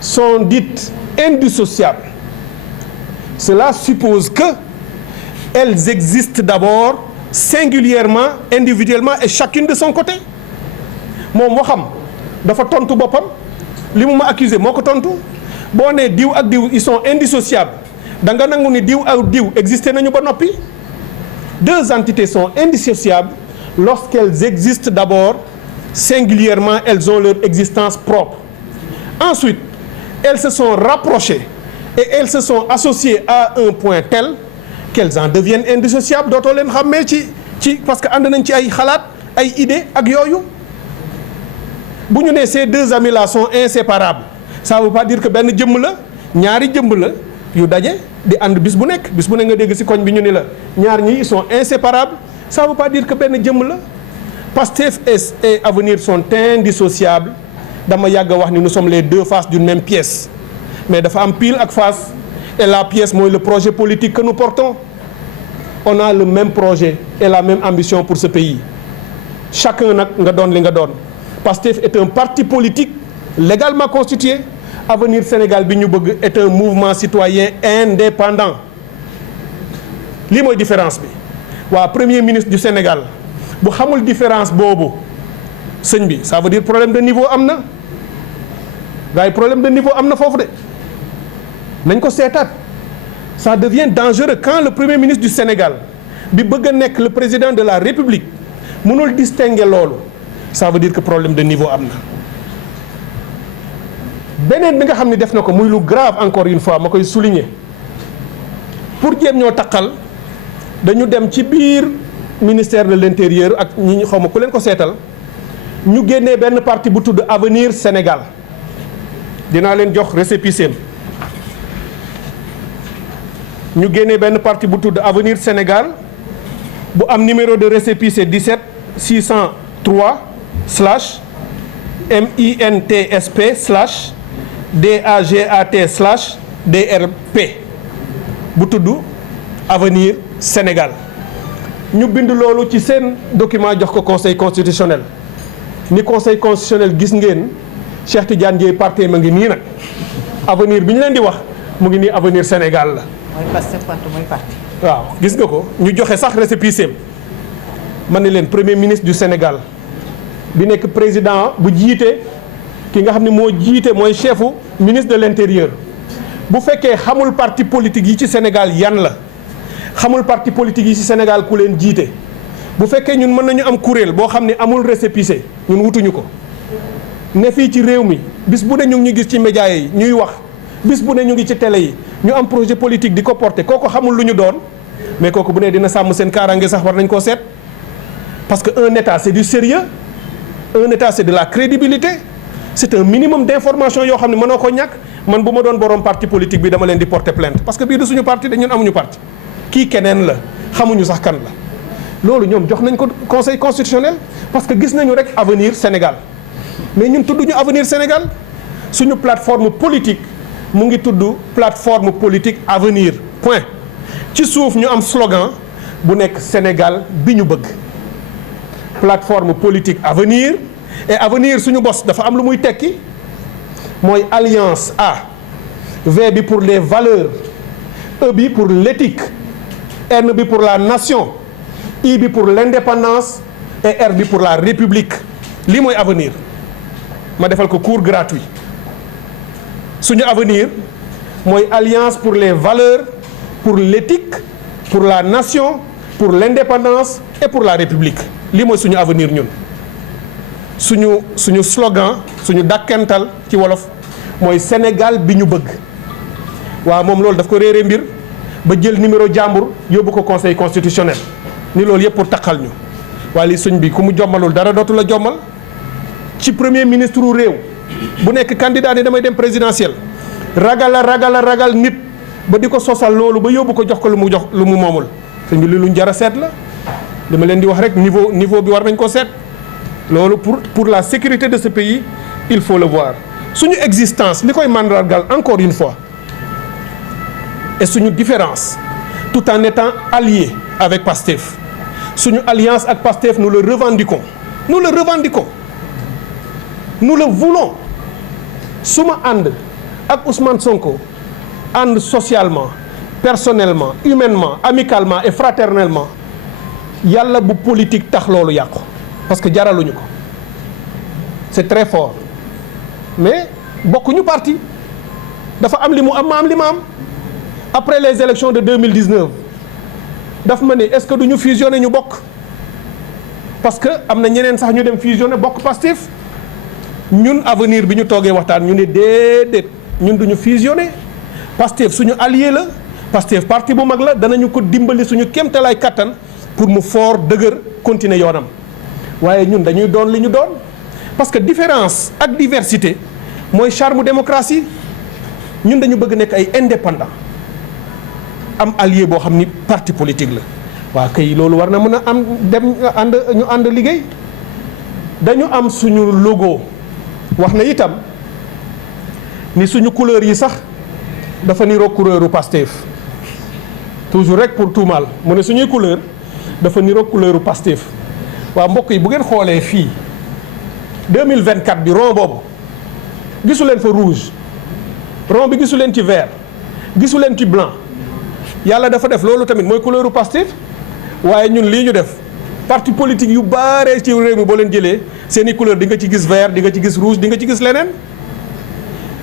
sont dites indissociables, cela suppose que elles existent d'abord singulièrement, individuellement et chacune de son côté. moom waxam dafa tontu boppam li mu ma accusé moo ko tontu boo nee diw ak diw ils sont indissociables da nga nangu ni diw ak diw existé nañu ba noppi. Deux entités sont indissociables lorsqu'elles existent d'abord singulièrement, elles ont leur existence propre. Ensuite, elles se sont rapprochées et elles se sont associées à un point tel qu'elles en deviennent indissociables. dootoo leen xàmmee ci parce que ànd nañ ci ay xalaat ay idées ak yooyu bu ñu nee ces deux amis là sont inséparables ça veut pas dire que benn jëmm la ñaari jëmm la yu daje di ànd bis bu nekk nga dégg ci koñ bi ñu ni la ñaar ñi ils sont inséparables ça veut pas dire que benn jëmm la. Pastef et Avenir sont indissociables dama yàgg a wax ni nous sommes les deux faces d'une même pièce mais dafa am pile ak face et la pièce mooy le projet politique que nous portons. On a le même projet et la même ambition pour ce pays chacun nag nga doon li nga doon. Pastef est un parti politique légalement constitué. Avenir Sénégal bi ñu bëgg est un mouvement citoyen indépendant. lii mooy différence bi waa premier ministre du Sénégal bu xamul différence boobu sëñ bi ça veut dire problème de niveau am na gars yi problème de niveau am na foofu de nañ ko seetaat. Ça devient dangereux quand le premier ministre du Sénégal bi bëgg a nekk le président de la République mënul distinguer loolu ça veut dire que problème de niveau am na. beneen bi nga xam ne def na ko muy lu grave encore une fois ma koy souligner pour jéem ñoo taqal dañu dem ci biir ministère de l'intérieur ak ñi xaw ma ku leen ko seetal ñu génnee benn parti bu tudd Avenir Sénégal dinaa leen jox récépissé ñu génnee benn parti bu tudd Avenir Sénégal bu am numéro de récépissé 17 603 slash MINTSP slash DAGAT slash DRP bu tudd Avenir Sénégal ñu bind loolu ci seen document jox ko conseil constitutionnel ni conseil constitutionnel gis ngeen Cheikh Tidiane Dièye parti ma ngi nii nag avenir bi ñu leen di wax mu ngi nii Avenir Sénégal la. mooy Pastef mooy parti. waaw gis nga ko ñu joxe sax récépissé ma ne leen premier ministre du Sénégal bi nekk président bu jiite ki nga xam ne moo jiite mooy chefu ministre de l'intérieur bu fekkee xamul parti politique yi ci Sénégal yan la xamul parti politique yi ci Sénégal ku leen jiite bu fekkee ñun mën nañu am kuréel boo xam ne amul récépissé ñun wutuñu ko ne fii ci réew mi bis bu ne ñu ngi ñu gis ci médias yi ñuy wax bis bu ne ñu ngi ci télé yi ñu am projet politique di ko porter kooku xamul lu ñu doon mais kooku bu ne dina sàmm seen kaaraange sax war nañ koo seet parce que un état c'est du sérieux un état c'est de la crédibilité c'est un minimum d'information yoo xam ne mënoo ko ñàkk man bu ma doon borom parti politique bi dama leen di porter plainte parce que bii du suñu parti de ñun amuñu parti kii keneen la xamuñu sax kan la loolu ñoom jox nañ ko conseil constitutionnel parce que gis nañu rek avenir Sénégal mais ñun tudduñu avenir Sénégal suñu plateforme politique mu ngi tudd plateforme politique avenir point ci suuf ñu am slogan bu nekk Sénégal bi ñu bëgg plateforme politique avenir et avenir suñu bos dafa am lu muy tekki mooy alliance A V bi pour les valeurs E bi pour l'éthique N bi pour la nation I bi pour l'indépendance et R bi pour la république lii mooy avenir ma defal ko cours gratuit suñu avenir mooy alliance pour les valeurs pour l'éthique pour la nation pour l'indépendance et pour la république lii mooy suñu avenir ñun suñu slogan suñu dàkkental ci wolof mooy Sénégal bi ñu bëgg waaw moom loolu daf ko réere mbir ba jël numéro jàmbur yóbbu ko conseil constitutionnel ni loolu yëpp pour taqal ñu waaye li suñ bi ku mu jommalul dara dootu la jommal ci premier ministre u réew bu nekk candidat ni damay dem présidentiel ragal nit ba di ko sosal loolu ba yóbbu ko jox ko lu mu moomul sëñ bi li luñ jar a seet la dama leen di wax rek niveau bi war nañ ko seet loolu pour la sécurité de ce pays il faut le voir suñu existence li koy mandargal encore une fois et suñu différence tout en étant alliés avec Pastef suñu alliance ak Pastef nous le revendiquons nous le voulons suma ànd ak Ousmane Sonko ànd socialement personnellement humainement amicalement et fraternellement yàlla bu politique tax loolu yàqu parce que jaraluñu ko c'est très fort mais bokkuñu parti dafa am li mu am ma am li ma am après les élections de 2019 daf ma ne est-ce que duñu fusionner ñu bokk parce que am na ñeneen sax ñu dem fusionner bokk Pastef ñun avenir bi ñu toogee waxtaan ñu ne déedéet ñun duñu fusionner Pastef suñu allié la Pastef parti bu mag la danañu ko dimbali suñu kéemtalaay kattan pour mu fort dëgër continuer yoonam waaye ñun dañuy doon li ñu doon parce que différence ak diversité mooy charme démocratie ñun dañu bëgg nekk ay indépendant am allié boo xam ni parti politique la waa kay loolu war na mën a am dem ñu ànd liggéey dañu am suñu logo wax na itam ni suñu couleur yi sax dafa niroo couleuru Pastef toujours rek pour tout mal mu ne suñuy couleur dafa niroo couleuru Pastef waa mbokk yi bu ngeen xoolee fii 2024 bi rond boobu gisu leen fa rouge rond bi gisu leen ci vert gisu leen ci blanc yàlla dafa def loolu tamit mooy couleuru Pastef waaye ñun lii ñu def parti politique yu bare ci réew mi boo leen jëlee seeni couleur di nga ci gis vert di nga ci gis rouge di nga ci gis leneen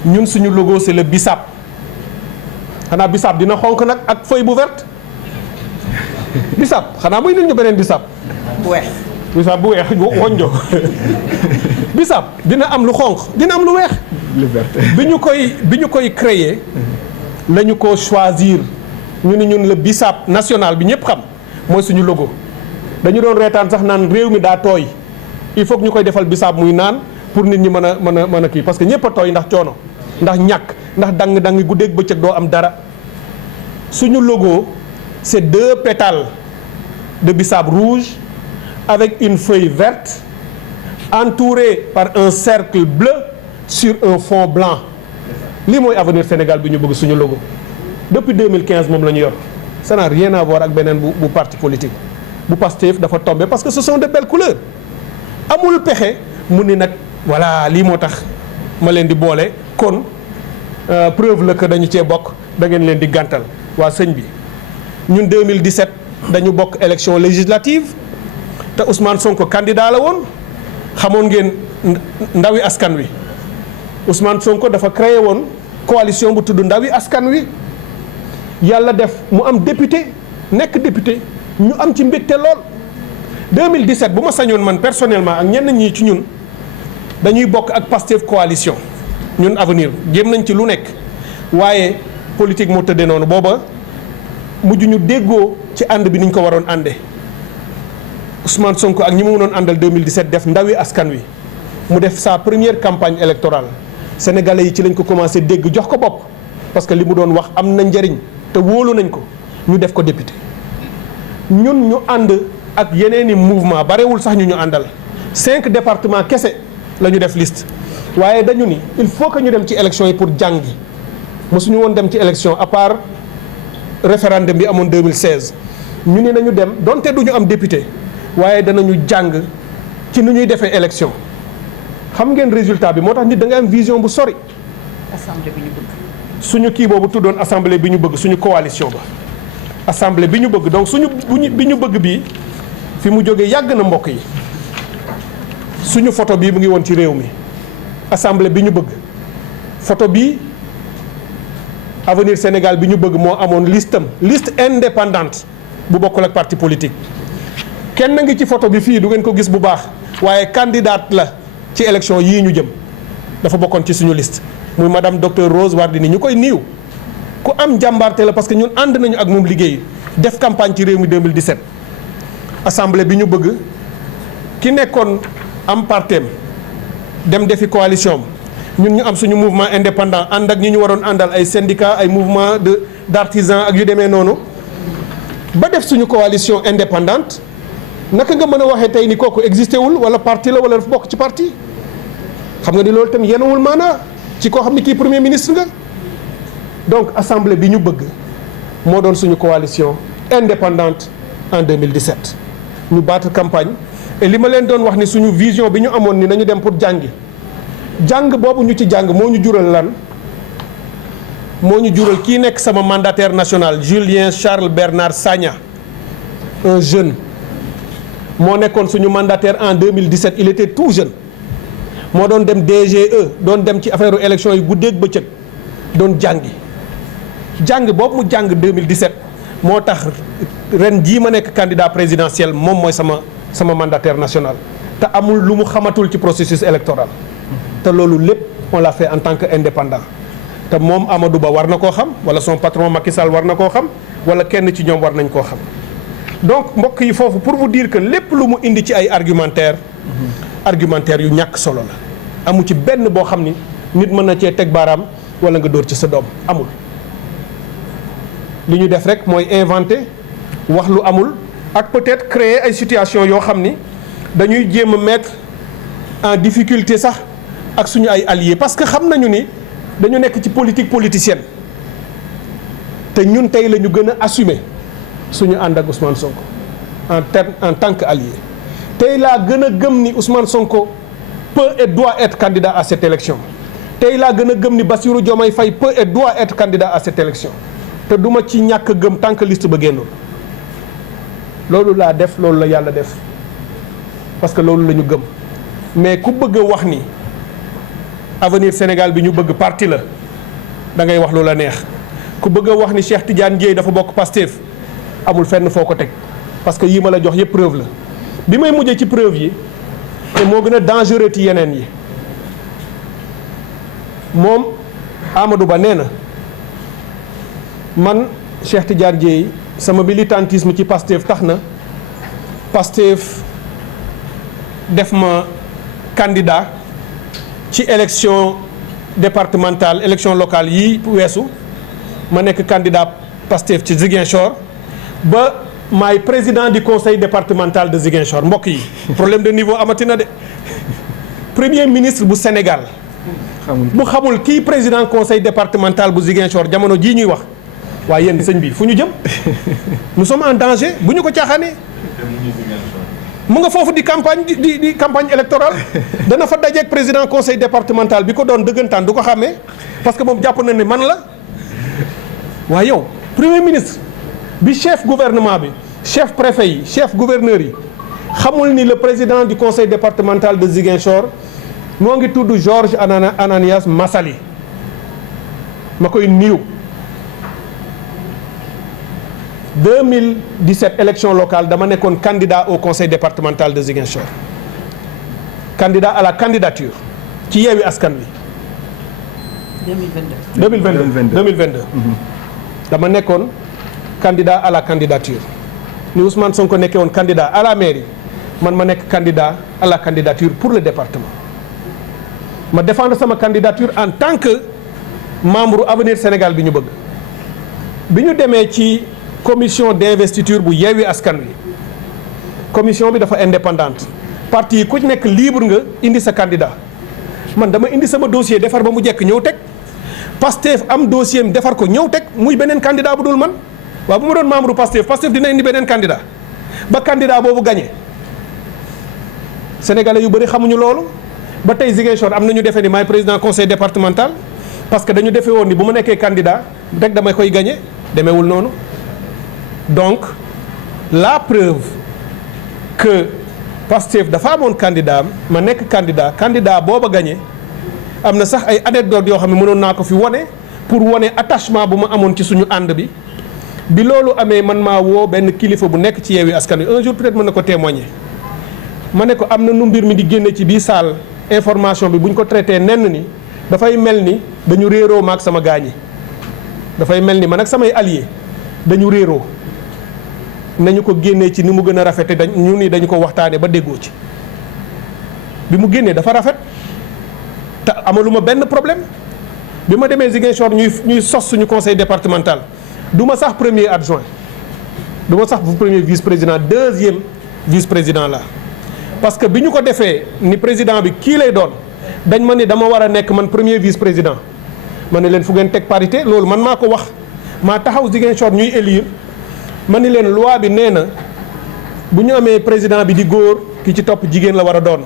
ñun suñu logo c'est le bissap xanaa bissap dina xonk nag ak feuille bu verte bissap xanaa muy nit ñu beneen bissap bu weex bissap bu weex woñjo bissap dina am lu xonk dina am lu weex bi ñu koy créer la ñu ko choisir ñu ni ñun le bissap national bi ñëpp xam mooy suñu logo dañu doon reetaan sax naan réew mi daa tooy il faut que ñu koy defal bissap muy naan pour nit ñi mën a kii parce que ñëpp a tooy ndax coono ndax ñàkk ndax dang guddeeg bëccëg doo am dara suñu logo c'est 2 pétales de bissap rouge avec une feuille verte entourée par un cercle bleu sur un fond blanc lii mooy avenir Sénégal bi ñu bëgg suñu logo depuis 2015 moom la ñu yor ça n'a rien à voir ak beneen bu parti politique bu Pastef dafa tombé parce que ce sont de belles couleurs amul pexe mu ni nag voilà lii moo tax ma leen di boole kon preuve la que dañu cee bokk da ngeen leen di gàntal waa sëñ bi ñun 2017 dañu bokk élection législative te Ousmane Sonko candidat la woon xamoon ngeen ndawi askan wi Ousmane Sonko dafa créé woon coalition bu tudd ndawi askan wi yàlla def mu am député nekk député ñu am ci mbégte lool 2017 bu ma sañoon man personnellement ak ñenn ñii ci ñun dañuy bokk ak Pastef coalition ñun avenir jéem nañ ci lu nekk waaye politique moo tëddee noonu booba mujj ñu déggoo ci ànd bi ni ñu ko waroon àndee Ousmane Sonko ak ñi mu mënoon àndal 2017 def ndawi askan wi mu def sa première campagne électorale sénégalais yi ci lañ ko commencé dégg jox ko bopp parce que li mu doon wax am na njëriñ te wóolu nañ ko ñu def ko député ñun ñu ànd ak yeneeni mouvement barewul sax ñu àndal 5 départements kese la ñu def liste waaye dañu ni il faut que ñu dem ci élection yi pour jàngi mosuñu woon dem ci élection à part référendum bi amoon 2016 ñu ne nañu dem donte duñu am député waaye danañu jàng ci nu ñuy defee élection xam ngeen résultat bi moo tax nit da nga am vision bu sori. assemblée bi ñu bëgg. suñu kii boobu tuddoon assemblée bi ñu bëgg suñu coalition ba assemblée bi ñu bëgg donc suñu bi ñu bëgg bii fi mu jógee yàgg na mbokk yi suñu photo bii mu ngi woon ci réew mi assemblée bi ñu bëgg photo bii avenir Sénégal bi ñu bëgg moo amoon liste indépendante bu bokkul ak parti politique kenn ngi ci photo bi fii du ngeen ko gis bu baax waaye candidate la ci élection yii ñu jëm dafa bokkoon ci suñu liste muy madame docteur Rose Wardini ñu koy niiw ku am jàmbaarte la parce que ñun ànd nañu ak moom liggéey def campagne ci réew mi 2017 assemblée bi ñu bëgg ki nekkoon am parteem dem defi coalition ñun ñu am suñu mouvement indépendant ànd ak ñi ñu waroon àndal ay syndicats ay mouvement d'artisans ak yu demee noonu ba def suñu coalition indépendante naka nga mën a waxee tey ni kooku existé wul wala parti la wala dafa bokk ci parti xam nga ni loolu tam yenewul maanaa ci koo xam ne kii premier ministre nga donc assemblée bi ñu bëgg moo doon suñu coalition indépendante en 2017 ñu battre campagne et li ma leen doon wax ni suñu vision bi ñu amoon ni nañu dem pour jàngi jàng boobu ñu ci jàng moo ñu jural lan moo ñu jural kii nekk sama mandataire national Julien Charles Bernard Sagna un jeune moo nekkoon suñu mandataire en 2017 il était tout jeune moo doon dem DGE doon dem ci affaire élection yi guddeeg bëccëg doon jàng boobu mu jàng 2017 moo tax ren jii ma nekk candidat présidentiel moom mooy sama mandataire national te amul lu mu xamatul ci processus électoral te loolu lépp on l'a fait en tant que indépendant te moom Amadou Ba war na koo xam wala son patron Macky Sall war na koo xam wala kenn ci ñoom war nañ koo xam donc mbokk yi foofu pour vous dire que lépp lu mu indi ci ay argumentaire yu ñàkk solo la amu ci benn boo xam ni nit mën na cee teg baaraam wala nga dóor ci sa doom amul li ñu def rek mooy inventer wax lu amul ak peut-être créer ay situation yoo xam ni dañuy jéem a mettre en difficulté sax ak suñu ay alliés parce que xam nañu ni dañu nekk ci politique politicienne te ñun tey la ñu gën a assumer suñu ànd ak Ousmane Sonko en tant que allié tey laa gën a gëm ni Ousmane Sonko peut et doit être candidat à cette élection tey laa gën a gëm ni Bassirou Diomaye Faye peut et doit être candidat à cette élection te duma ci ñàkk a gëm tant que liste ba génnul loolu laa def loolu la yàlla def parce que loolu la ñu gëm mais ku bëgg a wax ni avenir Sénégal bi ñu bëgg parti la da ngay wax lu la neex ku bëgg a wax ni Cheikh Tidiane Dièye dafa bokk Pastef amul fenn foo ko teg parce que yii ma la jox yëpp preuve la bi may mujjee ci preuve yi te moo gën a dangereux ci yeneen yi moom Amadou Ba nee na man Cheikh Tidiane Dièye sama militantisme ci Pastef tax na Pastef def ma candidat ci élection départementale élection locale yi weesu ma nekk candidat Pastef ci Ziguinchor ba maay président du conseil départemental de Ziguinchor mbokk yi problème de niveau amatina de premier ministre bu Sénégal bu xamul kii président conseil départemental bu Ziguinchor jamono jii ñuy wax waaye yéen sëñ bi fu ñu jëm nous sommes en danger bu ñu ko caaxaanee mu nga foofu di campagne di campagne électorale dana fa dajeeg président conseil départemental bi ko doon dëggantaan du ko xàmmee parce que moom jàpp na ne man la waaye yow premier ministre bi chef gouvernement bi chef préfet yi chef gouverneur yi xamul ni le président du conseil départemental de Ziguinchor moo ngi tudd Georges Ananias Massaly ma koy niiw 2017 élection locale dama nekkoon candidat au conseil départemental de Ziguinchor candidat à la candidature ci Yewwi Askan Wi 2022 dama nekkoon candidat à la candidature ni Ousmane Sonko nekkee woon candidat à la mairie man ma nekk candidat à la candidature pour le département ma défendre sama candidature en tant que membre Avenir Sénégal bi ñu bëgg bi ñu demee ci commission d'investiture bu Yewwi Askan Wi commission bi dafa indépendante parti yi ku nekk libre nga indi sa candidat man dama indi sama dossier defar ba mu jekk ñëw teg Pastef am dossier am defar ko ñëw teg muy beneen candidat bu dul man waaw bu ma doon membre Pastef dina indi beneen candidat ba candidat boobu gagné sénégalais yu bëri xamuñu loolu ba tey Ziguinchor am na ñu defee ni maay président conseil départemental parce que dañu defee woon ni bu ma nekkee candidat rek damay koy gagné demeewul noonu donc la preuve que Pastef dafa amoon candidat ma nekk candidat booba gagné am na sax ay anecdote yoo xam ne mënoon naa ko fi wane pour wane attachement bu ma amoon ci suñu ànd bi loolu amee man maa woo benn kilifa bu nekk ci Yewwi Askan Wi un jour peut-être mën na ko témoigner ma ne ko am na nu mbir mi di génne ci bii salle information bi bu ñu ko traité nenn ni dafay mel ni dañu réeroo maag sama gaañi dafay mel ni man ak samay alliés dañu réeroo nañu ko génnee ci ni mu gën a rafete ñu ni dañu ko waxtaane ba déggoo ci bi mu génnee dafa rafet te amaluma benn problème bi ma demee Ziguinchor ñuy sos suñu conseil départemental du ma sax premier adjoint du ma sax premier vice-président deuxième vice-président la parce que bi ñu ko defee ni président bi kii lay doon dañ ma ni dama war a nekk man premier vice-président ma ne leen fu ngeen teg parité loolu man maa ko wax maa taxaw Ziguinchor ñuy élire ma ni leen loi bi nee na bu ñu amee président bi di góor ki ci topp jigéen la war a doon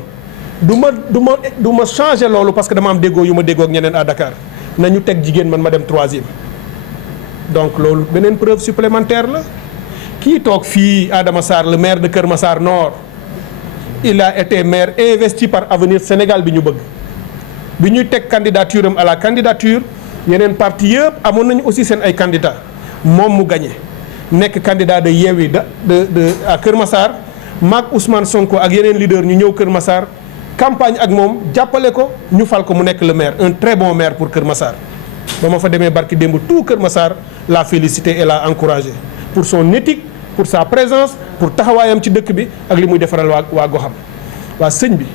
du ma changer loolu parce que dama am déggoo yu ma déggoo ak ñeneen à Dakar nañu teg jigéen man ma dem troisième donc loolu beneen preuve supplémentaire la kii toog fii Adama Sarr le maire de Kër Massar Nord il a été maire investi par Avenir Sénégal bi ñu bëgg bi ñuy teg candidature am à la candidature yeneen parti yëpp amoon nañu aussi seen ay candidats moom mu gagné nekk candidat de Yewwi de à Kër Massar maag Ousmane Sonko ak yeneen leader ñu ñëw Kër Massar campagne ak moom jàppale ko ñu fal ko mu nekk le maire un très bon maire pour Kër Massar ba ma fa demee barki démb tout Kër Massar l'a félicité et l'a encouragé pour son éthique pour sa présence pour taxawaayam ci dëkk bi ak li muy defaral waa goxam waa sëñ bi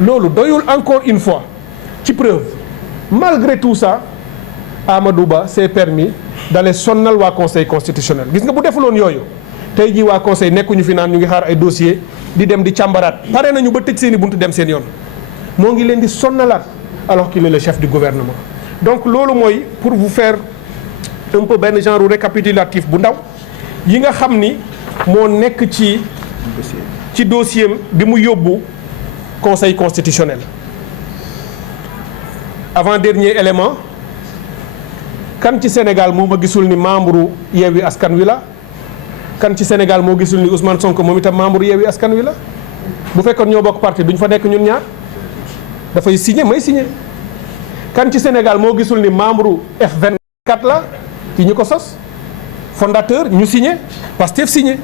loolu doyul encore une fois ci preuve malgré tout ça Amadou Ba s'est permis d'aller sonnal waa conseil constitutionnel gis nga bu defuloon yooyu tey jii waa conseil nekkuñu fi naan ñu ngi xaar ay dossier di dem di càmbaraat pare nañu ba tëj seen i buntu dem seen yoon moo ngi leen di sonnalaat alors qu'il est le chef du gouvernement donc loolu mooy pour vous faire un peu benn genre récapitulatif bu ndaw yi nga xam ni moo nekk ci dossier bi mu yóbbu conseil constitutionnel avant dernier élément kan ci Sénégal moo ma gisul ni membre Yewwi Askan Wi la kan ci Sénégal moo gisul ni Ousmane Sonko moom itam membre Yewwi Askan Wi la bu fekkoon ñoo bokk parti duñ fa nekk ñun ñaar dafay signé may signé kan ci Sénégal moo gisul ni membre F24 la ci ñu ko sos fondateur ñu signé Pastef signé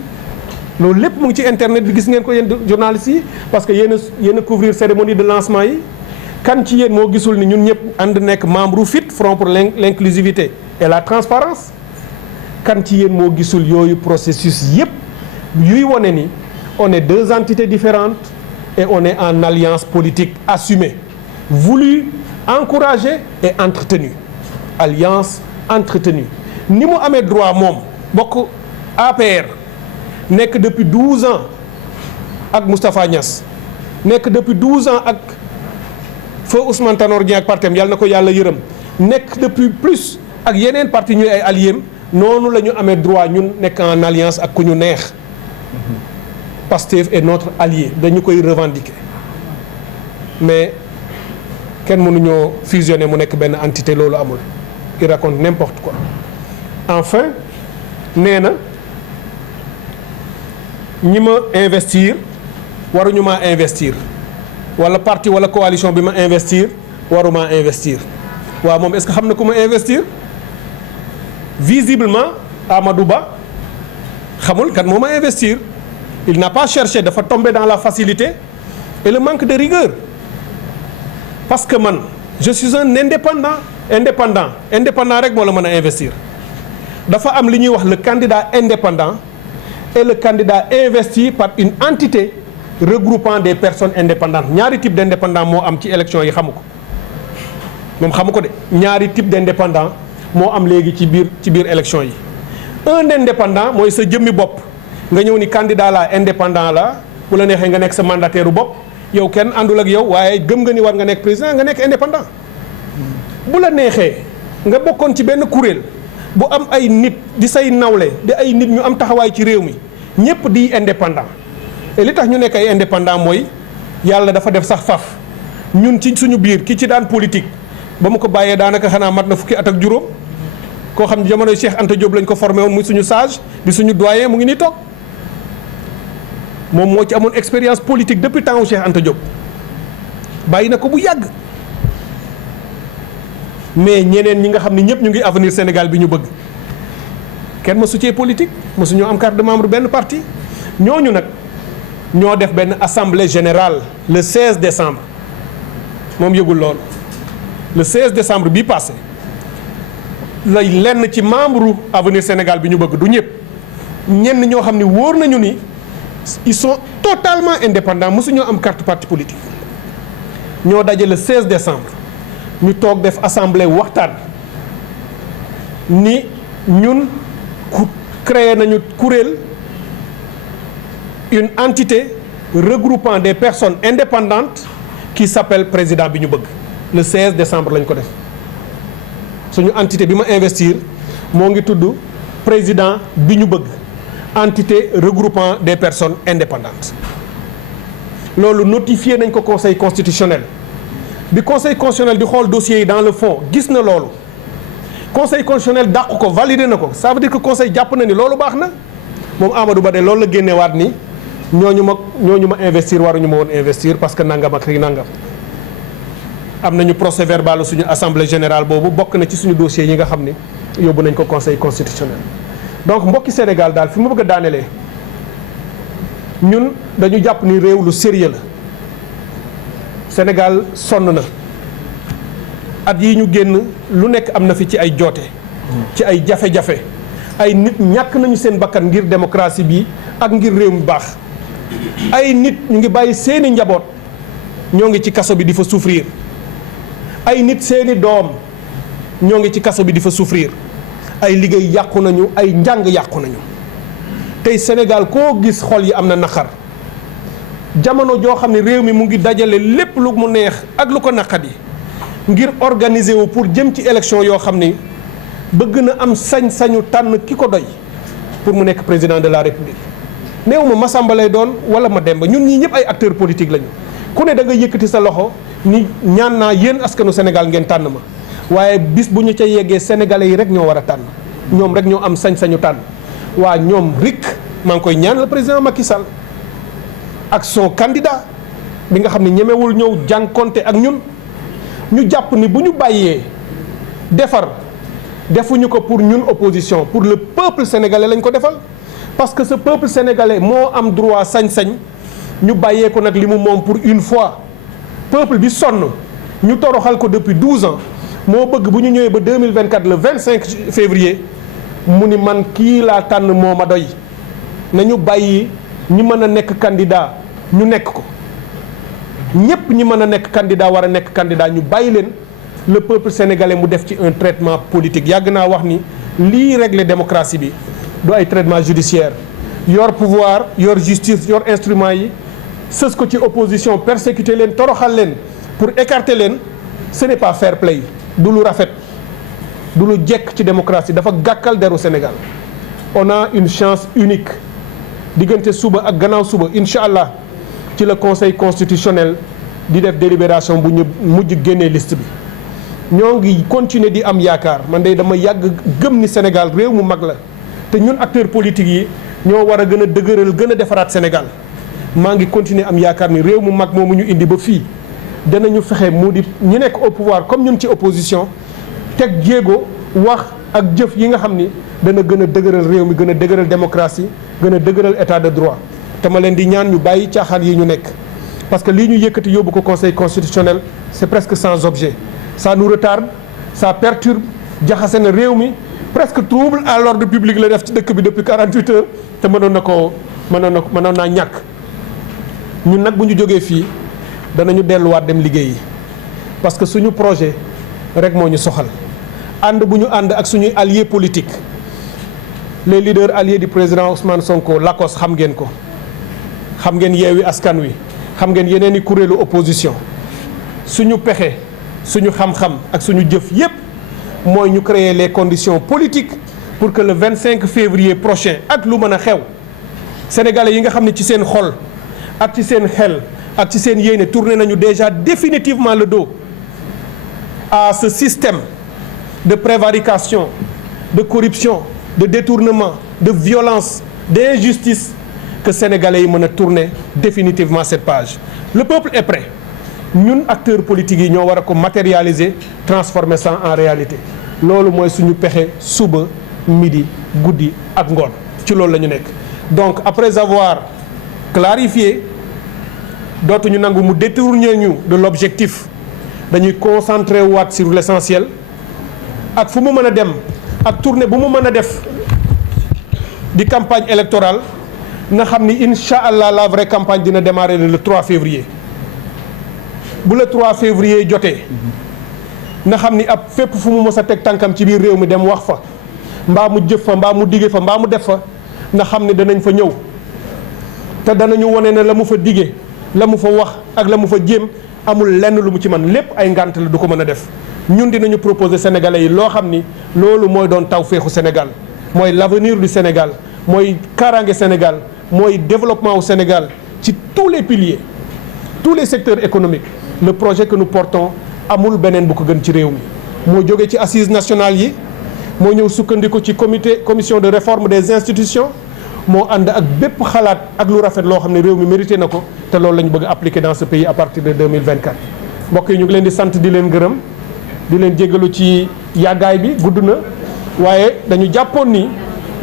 loolu lépp mu ngi ci internet bi gis ngeen ko yéen journalistes yi parce que yéen a couvrir cérémonie de lancement yi kan ci yéen moo gisul ni ñun ñëpp ànd nekk membre FIT Front pour l'inclusivité et la transparence kan ci yéen moo gisul yooyu processus yëpp yuy wone ni on est deux entités différentes et on est en alliance politique assumée voulue encouragée et entretenue alliance entretenue ni mu amee droit moom bokk APR nekk depuis 12 ans ak Moustapha Niass nekk depuis 12 ans ak feu Ousmane Tanor Dieng ak partem yàlla na ko yàlla yërëm nekk depuis plus ak yeneen parti ñuy ay alliés noonu la ñu amee droit ñun nekk en alliance ak ku ñu neex Pastef est notre allié dañu koy revendiquer mais kenn mënuñoo fusionner mu nekk benn entité loolu amul il raconte n'importe quoi enfin nee na ñi ma investir waruñu maa investir wala parti wala coalition bi ma investir waruma investir waaw moom est-ce que xam na ku ma investir visiblement Amadou Ba xamul kan moo ma investir il n'a pas cherché, dafa tombé dans la facilité et le manque de rigueur parce que man je suis un indépendant rek moo la mën a investir dafa am li ñuy wax le candidat indépendant et le candidat investi par une entité regroupant des personnes indépendantes ñaari type d'indépendant moo am ci élection yi xamu ko moom xamu ko de ñaari type d'indépendant moo am léegi ci biir élection yi un indépendant mooy sa jëmmi bopp nga ñëw ni candidat la indépendant la bu la neexee nga nekk sa mandataire bopp yow kenn àndul ak yow waaye gëm nga ni war nga nekk président nga nekk indépendant bu la neexee nga bokkoon ci benn kuréel bu am ay nit di say nawle di ay nit ñu am taxawaay ci réew mi ñëpp di indépendant et li tax ñu nekk ay indépendant mooy yàlla dafa def sax faf ñun ci suñu biir ki ci daan politique ba mu ko bàyyee daanaka xanaa mat na fukki at ak juróom koo xam ne jamonoy Cheikh Anta Diop lañ ko formé woon muy suñu sage di suñu doyen mu ngi nii toog moom moo ci amoon expérience politique depuis temps wu Cheikh Anta Diop bàyyi na ko bu yàgg mais ñeneen ñi nga xam ne ñëpp ñu ngi avenir Sénégal bi ñu bëgg kenn mësu cee politique mësu ñoo am carte de membre benn parti ñooñu nag ñoo def benn assemblée générale le 16 décembre moom yëgul loolu le 16 décembre bii passé lay lenn ci membre avenir Sénégal bi ñu bëgg du ñëpp ñenn ñoo xam ne wóor nañu ni ils sont totalement indépendants mësu ñoo am carte parti politique ñoo daje le 16 décembre ñu toog def assemblée waxtaan ni ñun créé nañu kuréel une entité regroupant des personnes indépendantes qui s'appelle président bi ñu bëgg le 16 décembre lañ ko def suñu entité bi ma investir moo ngi tudd président bi ñu bëgg entité regroupant des personnes indépendantes loolu notifié nañ ko conseil constitutionnel bi conseil constitutionnel di xool dossiers yi dans le fond gis na loolu conseil constitutionnel dàq ko validé na ko ça veut dire que conseil jàpp na ni loolu baax na moom Amadou Ba de loolu la génneewaat ni ñooñu ma investir waruñu ma woon investir parce que nangam ak nangam am nañu procès verbal suñu assemblée générale boobu bokk na ci suñu dossier yi nga xam ne yóbbu nañ ko conseil constitutionnel. donc mbokki Sénégal daal fi ma bëgg a daanelee ñun dañu jàpp ni réew lu sérieux la Sénégal sonn na at yi ñu génn lu nekk am na fi ci ay joote ci ay jafe-jafe ay nit ñàkk nañu seen bakkan ngir démocratie bi ak ngir réew mi baax ay nit ñu ngi bàyyi seeni njaboot ñoo ngi ci kaso bi di fa souffrir ay nit seeni doom ñoo ngi ci kaso bi di fa souffrir ay liggéey yàqu nañu ay njàng yàqu nañu tey Sénégal koo gis xol yi am na naqar jamono joo xam ne réew mi mu ngi dajale lépp lu mu neex ak lu ko naqadi ngir organiser wu pour jëm ci élection yoo xam ni bëgg na am sañ-sañu tànn ki ko doy pour mu nekk président de la république néew ma Massamba lay doon wala ma Demba ñun ñii ñëpp ay acteurs politiques lañu ku ne da nga yëkkati sa loxo ni ñaan naa yéen askanu Sénégal ngeen tànn ma waaye bis bu ñu ca yeggee sénégalais yi rek ñoo war a tànn ñoom rek ñoo am sañ-sañu tànn waa ñoom rik maa ngi koy ñaan le président Macky Sall ak son candidat bi nga xam ne ñemewul ñëw jànkonte ak ñun ñu jàpp ni bu ñu bàyyee defar defuñu ko pour ñun opposition pour le peuple sénégalais lañ ko defal parce que ce peuple sénégalais moo am droit sañ-sañ ñu bàyyee ko nag li mu moom pour une fois peuple bi sonn ñu toroxal ko depuis 12 ans moo bëgg bu ñu ñëwee ba 2024 le 25 février mu ni man kii laa tànn moo ma doy nañu bàyyi ñi mën a nekk candidat ñu nekk ko ñépp ñi mën a nekk candidat war a nekk candidat ñu bàyyi leen le peuple sénégalais mu def ci un traitement politique yàgg naa wax ni lii régler démocratie bi du ay traitement judiciaire yor pouvoir yor justice yor instrument yi sës ko ci opposition persécuter leen toroxal leen pour écarter leen ce n'est pas fair play du lu rafet du lu jekk ci démocratie dafa gàkkal deru Sénégal on a une chance unique diggante suba ak gannaaw suba incha allah ci le conseil constitutionnel di def délibération bu ñu mujj génnee liste bi ñoo ngi continuer di am yaakaar man de dama yàgg gëm ni Sénégal réew mu mag la te ñun acteurs politiques yi ñoo war a gën a dëgëral gën a defaraat Sénégal maa ngi continuer am yaakaar ni réew mu mag moomu ñu indi ba fii danañu fexe mu di ñi nekk au pouvoir comme ñun ci opposition teg jéego wax ak jëf yi nga xam ni dana gën a dëgëral réew mi gën a dëgëral démocratie gën a dëgëral état de droit te ma leen di ñaan ñu bàyyi caaxaan yi ñu nekk parce que lii ñu yëkkati yóbbu ko conseil constitutionnel c'est presque sans objet ça nous retarde ça perturbe jaxase na réew mi presque trouble à l'ordre public la def ci dëkk bi depuis 48 heures te mënoon naa ñàkk ñun nag bu ñu jógee fii danañu delluwaat dem liggéey yi parce que suñu projet rek moo ñu soxal ànd bu ñu ànd ak suñuy alliés politiques les leaders alliés du président Ousmane Sonko lakos xam ngeen ko xam ngeen Yewwi Askan Wi xam ngeen yeneen i kuréelu opposition suñu pexe suñu xam-xam ak suñu jëf yépp mooy ñu créer les conditions politiques pour que le 25 février prochain ak lu mën a xew sénégalais yi nga xam ne ci seen xol ak ci seen xel ak ci seen yéene tourné nañu déjà définitivement le dos à ce système de prévarication, de corruption, de détournement, de violence, d'injustice que sénégalais yi mën a tourner définitivement cette page. Le peuple est prêt. Ñun acteurs politiques yi ñoo war a ko matérialiser transformer ça en réalité loolu mooy suñu pexe suba midi guddi ak ngoon ci loolu la ñu nekk. Donc après avoir clarifié dootuñu nangu mu détourner ñu de l'objectif dañuy concentrer waat sur l'essentiel ak fu mu mën a dem ak tournée bu mu mën a def di campagne électorale na xam ni incha allah la vraie campagne dina démarrer le 3 février bu le 3 février jotee na xam ni ab fépp fu mu mës a teg tànkam ci biir réew mi dem wax fa mbaa mu jëf fa mbaa mu dige fa mbaa mu def fa na xam ni danañ fa ñëw te danañu wone ne la mu fa dige la mu fa wax ak la mu fa jéem amul lenn lu mu ci man lépp ay ngànt la du ko mën a def ñun dinañu proposer sénégalais yi loo xam ni loolu mooy doon taw féexu Sénégal mooy l'avenir du Sénégal mooy kaaraange Sénégal mooy développement au Sénégal ci tous les piliers tous les secteurs économiques le projet que nous portons amul beneen bu ko gën ci réew mi moo jóge ci assises nationales yi moo ñëw sukkandiku ci commission de réforme des institutions moo ànd ak bépp xalaat ak lu rafet loo xam ne réew mi mérité na ko te loolu la ñu bëgg a appliquer dans ce pays à partir de 2024 mbokk yi ñu ngi leen di sant di leen gërëm di leen jéggalu ci yàggaay bi gudd na waaye dañu jàppoon ni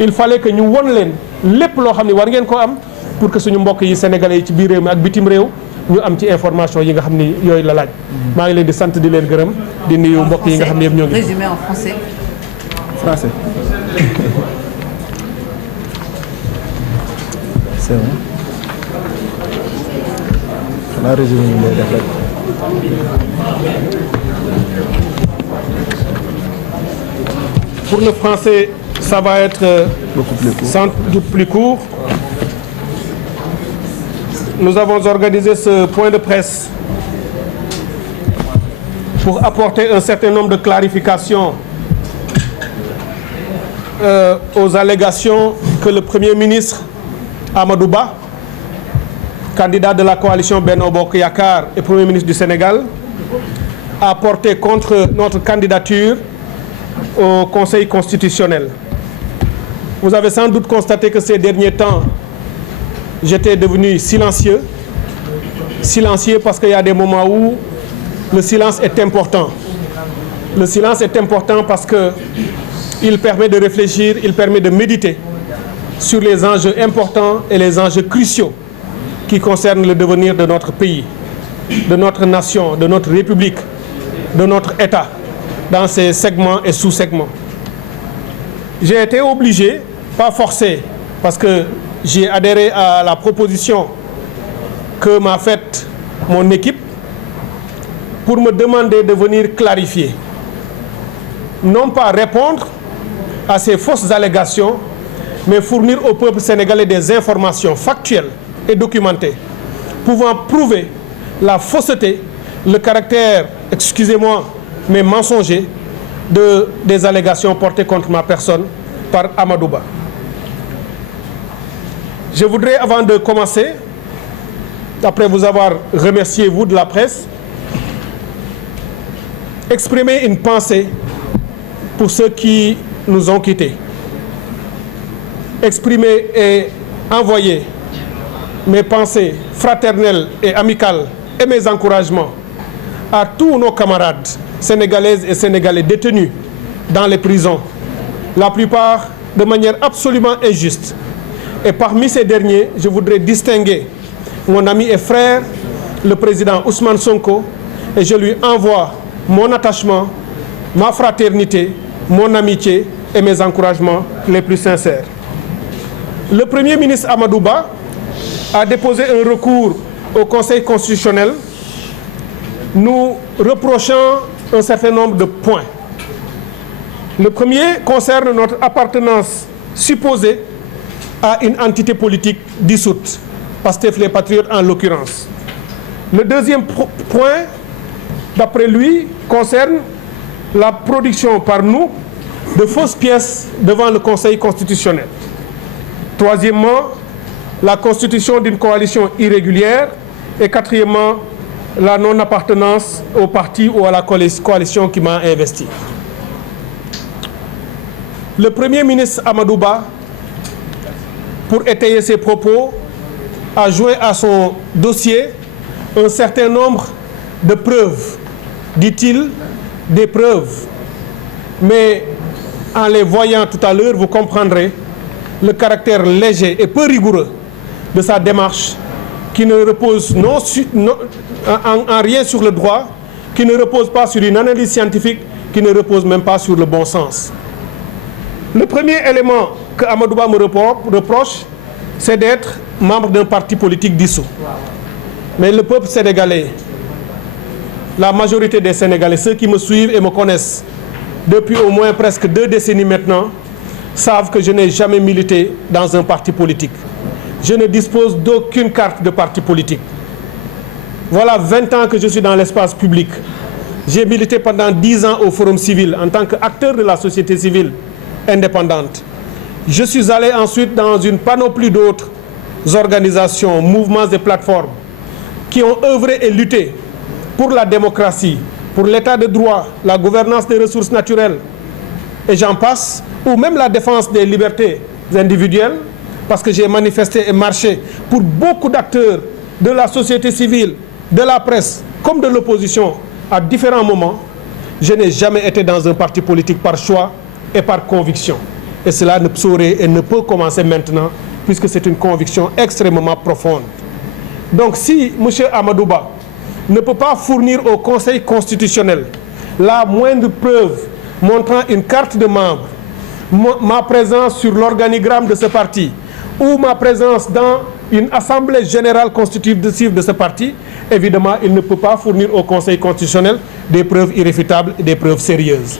il fallait que ñu won leen lépp loo xam ne war ngeen ko am pour que suñu mbokk yi sénégalais yi ci biir réew mi ak bitim réew ñu am ci information yi nga xam ni yooyu la laaj maa ngi leen di sant di leen gërëm di nuyu mbokk yi nga xam ne yëpp ñoo ngi. Résumé en français. Français. C'est bon. xanaa résumé ñu lay def rek. Pour le français, ça va être beaucoup plus court. sans doute plus court. Nous avons organisé ce point de presse pour apporter un certain nombre de clarifications aux allégations que le Premier ministre Amadou Ba, candidat de la coalition Benno Bokk Yakaar et Premier ministre du Sénégal, a porté contre notre candidature au Conseil constitutionnel. Vous avez sans doute constaté que ces derniers temps, j'étais devenu silencieux. Silencieux parce qu'il y a des moments où le silence est important. Le silence est important parce qu'il permet de réfléchir, il permet de méditer sur les enjeux importants et les enjeux cruciaux qui concernent le devenir de notre pays, de notre nation, de notre République, de notre État, dans ses segments et sous-segments. J'ai été obligé, pas forcé, parce que j'ai adhéré à la proposition que m'a faite mon équipe pour me demander de venir clarifier. Non pas répondre à ces fausses allégations, mais fournir au peuple sénégalais des informations factuelles et documentées, pouvant prouver la fausseté, le caractère, excusez-moi, mais mensonger des allégations portées contre ma personne par Amadou Ba. Je voudrais, avant de commencer, après vous avoir remercié, vous de la presse, exprimer une pensée pour ceux qui nous ont quittés. exprimer et envoyer mes pensées fraternelles et amicales et mes encouragements à tous nos camarades sénégalaises et sénégalais détenus dans les prisons, la plupart de manière absolument injuste. Et parmi ces derniers, je voudrais distinguer mon ami et frère, le président Ousmane Sonko, et je lui envoie mon attachement, ma fraternité, mon amitié et mes encouragements les plus sincères. Le Premier ministre Amadou Ba a déposé un recours au Conseil constitutionnel nous reprochant un certain nombre de points. Le premier concerne notre appartenance supposée à une entité politique dissoute, Pastef les Patriotes en l'occurrence. Le deuxième point, d'après lui, concerne la production par nous de fausses pièces devant le Conseil constitutionnel. Troisièmement, la constitution d'une coalition irrégulière. Et quatrièmement, la non-appartenance au parti ou à la coalition qui m'a investi. Le Premier ministre Amadou Ba, pour étayer ses propos, a joint à son dossier un certain nombre de preuves, dit-il, des preuves. Mais en les voyant tout à l'heure, vous comprendrez le caractère léger et peu rigoureux de sa démarche qui ne repose en rien sur le droit, qui ne repose pas sur une analyse scientifique, qui ne repose même pas sur le bon sens. Le premier élément que Amadou Ba me reproche, c'est d'être membre d'un parti politique dissous. Mais le peuple sénégalais, la majorité des Sénégalais, ceux qui me suivent et me connaissent depuis au moins presque 2 décennies maintenant, savent que je n'ai jamais milité dans un parti politique. Je ne dispose d'aucune carte de parti politique. Voilà 20 ans que je suis dans l'espace public. J'ai milité pendant 10 ans au Forum civil en tant qu'acteur de la société civile indépendante. Je suis allé ensuite dans une panoplie d'autres organisations, mouvements et plateformes qui ont œuvré et lutté pour la démocratie, pour l'état de droit, la gouvernance des ressources naturelles, et j'en passe, ou même la défense des libertés individuelles, parce que j'ai manifesté et marché pour beaucoup d'acteurs de la société civile, de la presse, comme de l'opposition, à différents moments. Je n'ai jamais été dans un parti politique par choix et par conviction. Et cela ne saurait et ne peut commencer maintenant, puisque c'est une conviction extrêmement profonde. Donc si M. Amadou Ba ne peut pas fournir au Conseil constitutionnel la moindre preuve montrant une carte de membre, ma présence sur l'organigramme de ce parti, ou ma présence dans une assemblée générale constitutive de ce parti, évidemment, il ne peut pas fournir au Conseil constitutionnel des preuves irréfutables et des preuves sérieuses.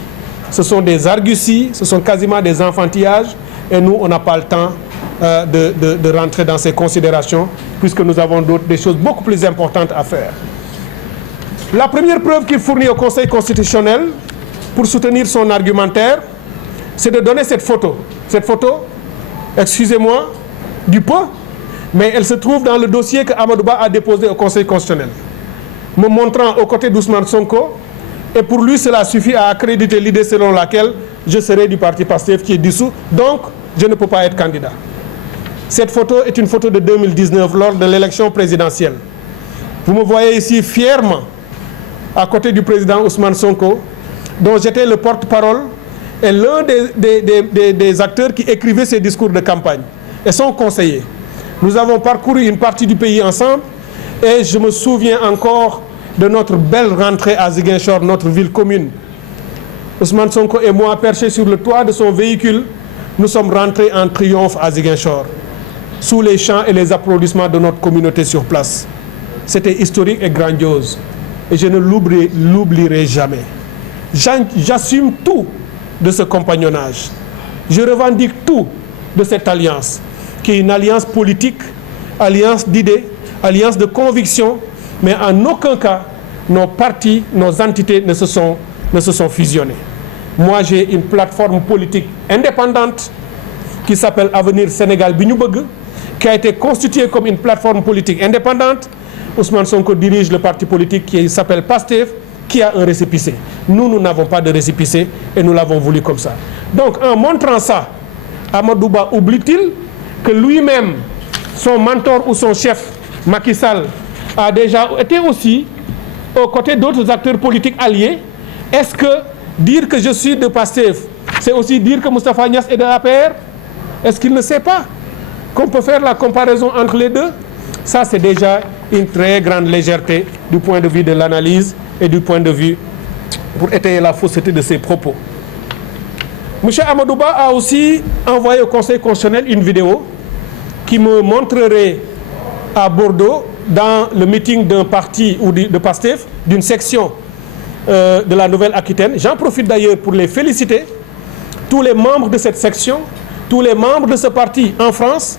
Ce sont des arguties, ce sont quasiment des enfantillages, et nous, on n'a pas le temps de rentrer dans ces considérations, puisque nous avons des choses beaucoup plus importantes à faire. La première preuve qu'il fournit au Conseil constitutionnel pour soutenir son argumentaire, c'est de donner cette photo. Cette photo, excusez-moi, du peu, mais elle se trouve dans le dossier que Amadou Ba a déposé au Conseil constitutionnel, me montrant aux côtés d'Ousmane Sonko, et pour lui cela suffit à accréditer l'idée selon laquelle je serai du parti Pastef qui est dissous, donc je ne peux pas être candidat. Cette photo est une photo de 2019 lors de l'élection présidentielle. Vous me voyez ici fièrement à côté du président Ousmane Sonko, dont j'étais le porte-parole et l'un des acteurs qui écrivait ses discours de campagne et son conseiller. Nous avons parcouru une partie du pays ensemble et je me souviens encore de notre belle rentrée à Ziguinchor, notre ville commune. Ousmane Sonko et moi, perchés sur le toit de son véhicule, nous sommes rentrés en triomphe à Ziguinchor, sous les chants et les applaudissements de notre communauté sur place. C'était historique et grandiose et je ne l'oublierai jamais. J'assume tout de ce compagnonnage. Je revendique tout de cette alliance, qui est une alliance politique, alliance d'idées, alliance de convictions, mais en aucun cas, nos partis, nos entités ne se sont fusionnés. Moi, j'ai une plateforme politique indépendante qui s'appelle Avenir Sénégal Bi Ñu Bëgg, qui a été constituée comme une plateforme politique indépendante. Ousmane Sonko dirige le parti politique qui s'appelle PASTEF, qui a un récépissé. Nous n'avons pas de récépissé et nous l'avons voulu comme ça. Donc, en montrant ça Amadou Ba oublie-t-il que lui-même, son mentor ou son chef, Macky Sall, a déjà été aussi aux côtés d'autres acteurs politiques alliés? Est-ce que dire que je suis de Pastef, c'est aussi dire que Moustapha Niasse est de APR? Est-ce qu'il ne sait pas qu'on peut faire la comparaison entre les deux? Ça, c'est déjà une très grande légèreté du point de vue de l'analyse et du point de vue pour étayer la fausseté de ses propos. M. Amadou Ba a aussi envoyé au Conseil constitutionnel une vidéo qui me montrerait à Bordeaux, dans le meeting d'un parti ou de Pastef, d'une section de la Nouvelle-Aquitaine. J'en profite d'ailleurs pour les féliciter, tous les membres de cette section, tous les membres de ce parti en France.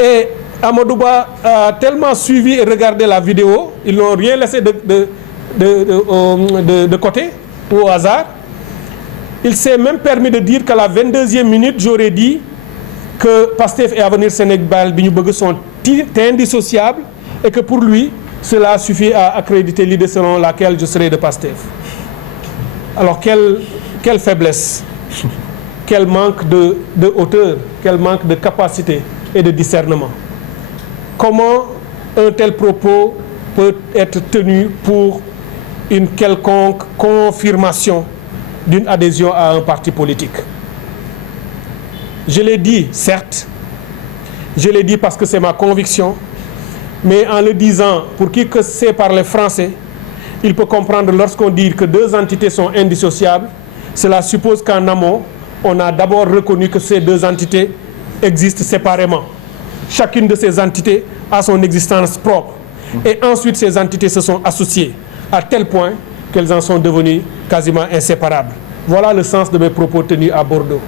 Et Amadou Ba a tellement suivi et regardé la vidéo, ils n'ont rien laissé de côté ou au hasard. Il s'est même permis de dire qu'à la 22e minute, j'aurais dit que Pastef et Avenir Sénégal bi ñu bëgg sont indissociables et que pour lui, cela suffit à accréditer l'idée selon laquelle je serai de Pastef. Alors quelle faiblesse, quel manque de hauteur, quel manque de capacité et de discernement. Comment un tel propos peut être tenu pour une quelconque confirmation d'une adhésion à un parti politique? Je l'ai dit, certes, je l'ai dit parce que c'est ma conviction, mais en le disant, pour qui que sait parler français, il peut comprendre lorsqu'on dit que deux entités sont indissociables, cela suppose qu'en amont, on a d'abord reconnu que ces deux entités existent séparément. Chacune de ces entités a son existence propre. Et ensuite, ces entités se sont associées à tel point qu'elles en sont devenues quasiment inséparables. Voilà le sens de mes propos tenus à Bordeaux,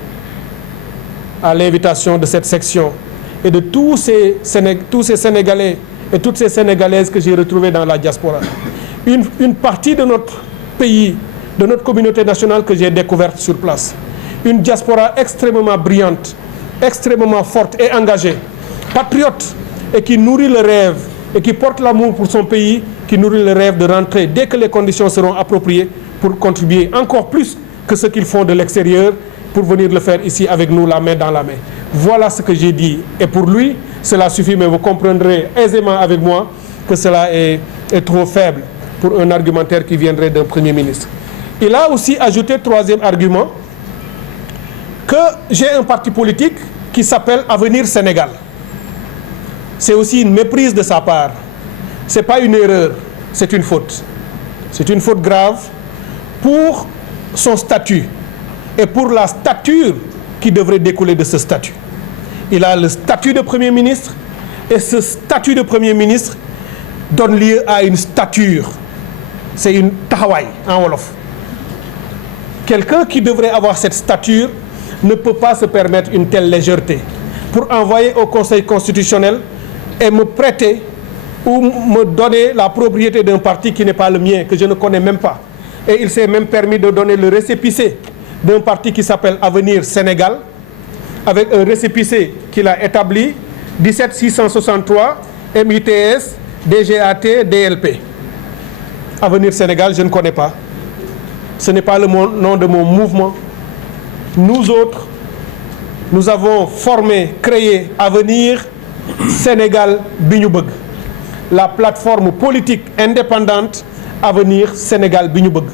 à l'invitation de cette section et de tous ces Sénégalais et toutes ces Sénégalaises que j'ai retrouvées dans la diaspora. Une partie de notre pays, de notre communauté nationale que j'ai découverte sur place. Une diaspora extrêmement brillante, extrêmement forte et engagée, patriote et qui nourrit le rêve et qui porte l'amour pour son pays, qui nourrit le rêve de rentrer dès que les conditions seront appropriées pour contribuer encore plus que ce qu'ils font de l'extérieur pour venir le faire ici avec nous, la main dans la main. Voilà ce que j'ai dit. Et pour lui, cela suffit, mais vous comprendrez aisément avec moi que cela est trop faible pour un argumentaire qui viendrait d'un Premier ministre. Il a aussi ajouté, troisième argument, que j'ai un parti politique qui s'appelle Avenir Sénégal. C'est aussi une méprise de sa part. Ce n'est pas une erreur, c'est une faute. C'est une faute grave pour son statut et pour la stature qui devrait découler de ce statut. Il a le statut de Premier ministre et ce statut de Premier ministre donne lieu à une stature. C'est une taxawaay en wolof. Quelqu'un qui devrait avoir cette stature ne peut pas se permettre une telle légèreté pour envoyer au Conseil constitutionnel et me prêter ou me donner la propriété d'un parti qui n'est pas le mien, que je ne connais même pas. Et il s'est même permis de donner le récépissé d'un parti qui s'appelle Avenir Sénégal, avec un récépissé qu'il a établi, 17663 MITS DGAT DLP. Avenir Sénégal, je ne connais pas. Ce n'est pas le nom de mon mouvement. Nous autres, nous avons formé, créé Avenir Sénégal bi ñu bëgg, la plateforme politique indépendante Avenir Sénégal bi ñu bëgg.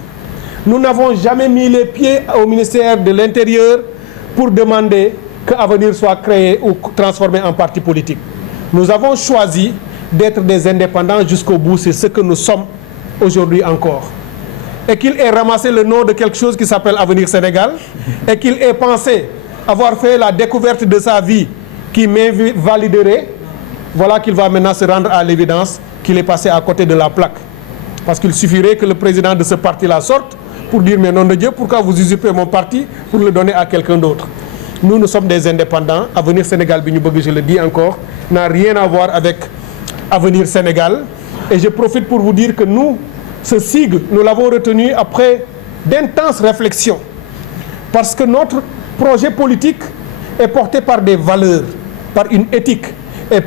Nous n'avons jamais mis les pieds au ministère de l'Intérieur pour demander que Avenir soit créé ou transformé en parti politique. Nous avons choisi d'être des indépendants jusqu'au bout, c'est ce que nous sommes aujourd'hui encore. Et qu'il ait ramassé le nom de quelque chose qui s'appelle Avenir Sénégal et qu'il ait pensé avoir fait la découverte de sa vie qui m'invaliderait, voilà qu'il va maintenant se rendre à l'évidence qu'il est passé à côté de la plaque. Parce qu'il suffirait que le président de ce parti-là sorte pour dire, mais nom de Dieu, pourquoi vous usurpez mon parti pour le donner à quelqu'un d'autre? Nous sommes des indépendants. Avenir Sénégal bi ñu bëgg, je le dis encore, n'a rien à voir avec Avenir Sénégal. Et je profite pour vous dire que nous, ce sigle, nous l'avons retenu après d'intenses réflexions. Parce que notre projet politique est porté par des valeurs, par une éthique et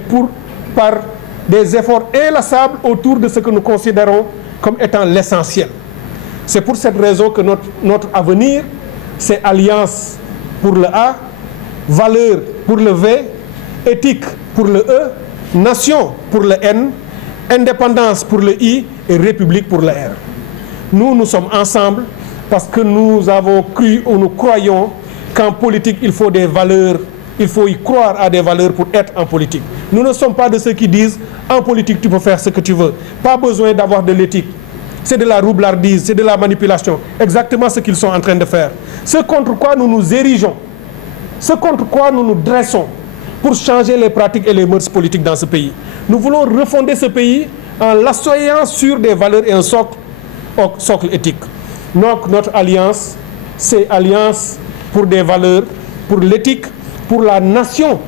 par des efforts inlassables autour de ce que nous considérons comme étant l'essentiel. C'est pour cette raison que notre avenir, c'est Alliance pour le A, valeur pour le V, éthique pour le E, nation pour le N, indépendance pour le I et république pour le R. Nous sommes ensemble parce que nous avons cru ou nous croyons qu'en politique, il faut des valeurs, il faut y croire à des valeurs pour être en politique. Nous ne sommes pas de ceux qui disent en politique, tu peux faire ce que tu veux. Pas besoin d'avoir de l'éthique. C'est de la roublardise, c'est de la manipulation. Exactement ce qu'ils sont en train de faire. Ce contre quoi nous nous érigeons, ce contre quoi nous nous dressons pour changer les pratiques et les mœurs politiques dans ce pays. Nous voulons refonder ce pays en l'assoyant sur des valeurs et un socle éthique. Donc notre alliance, c'est alliance pour des valeurs, pour l'éthique, pour la nation.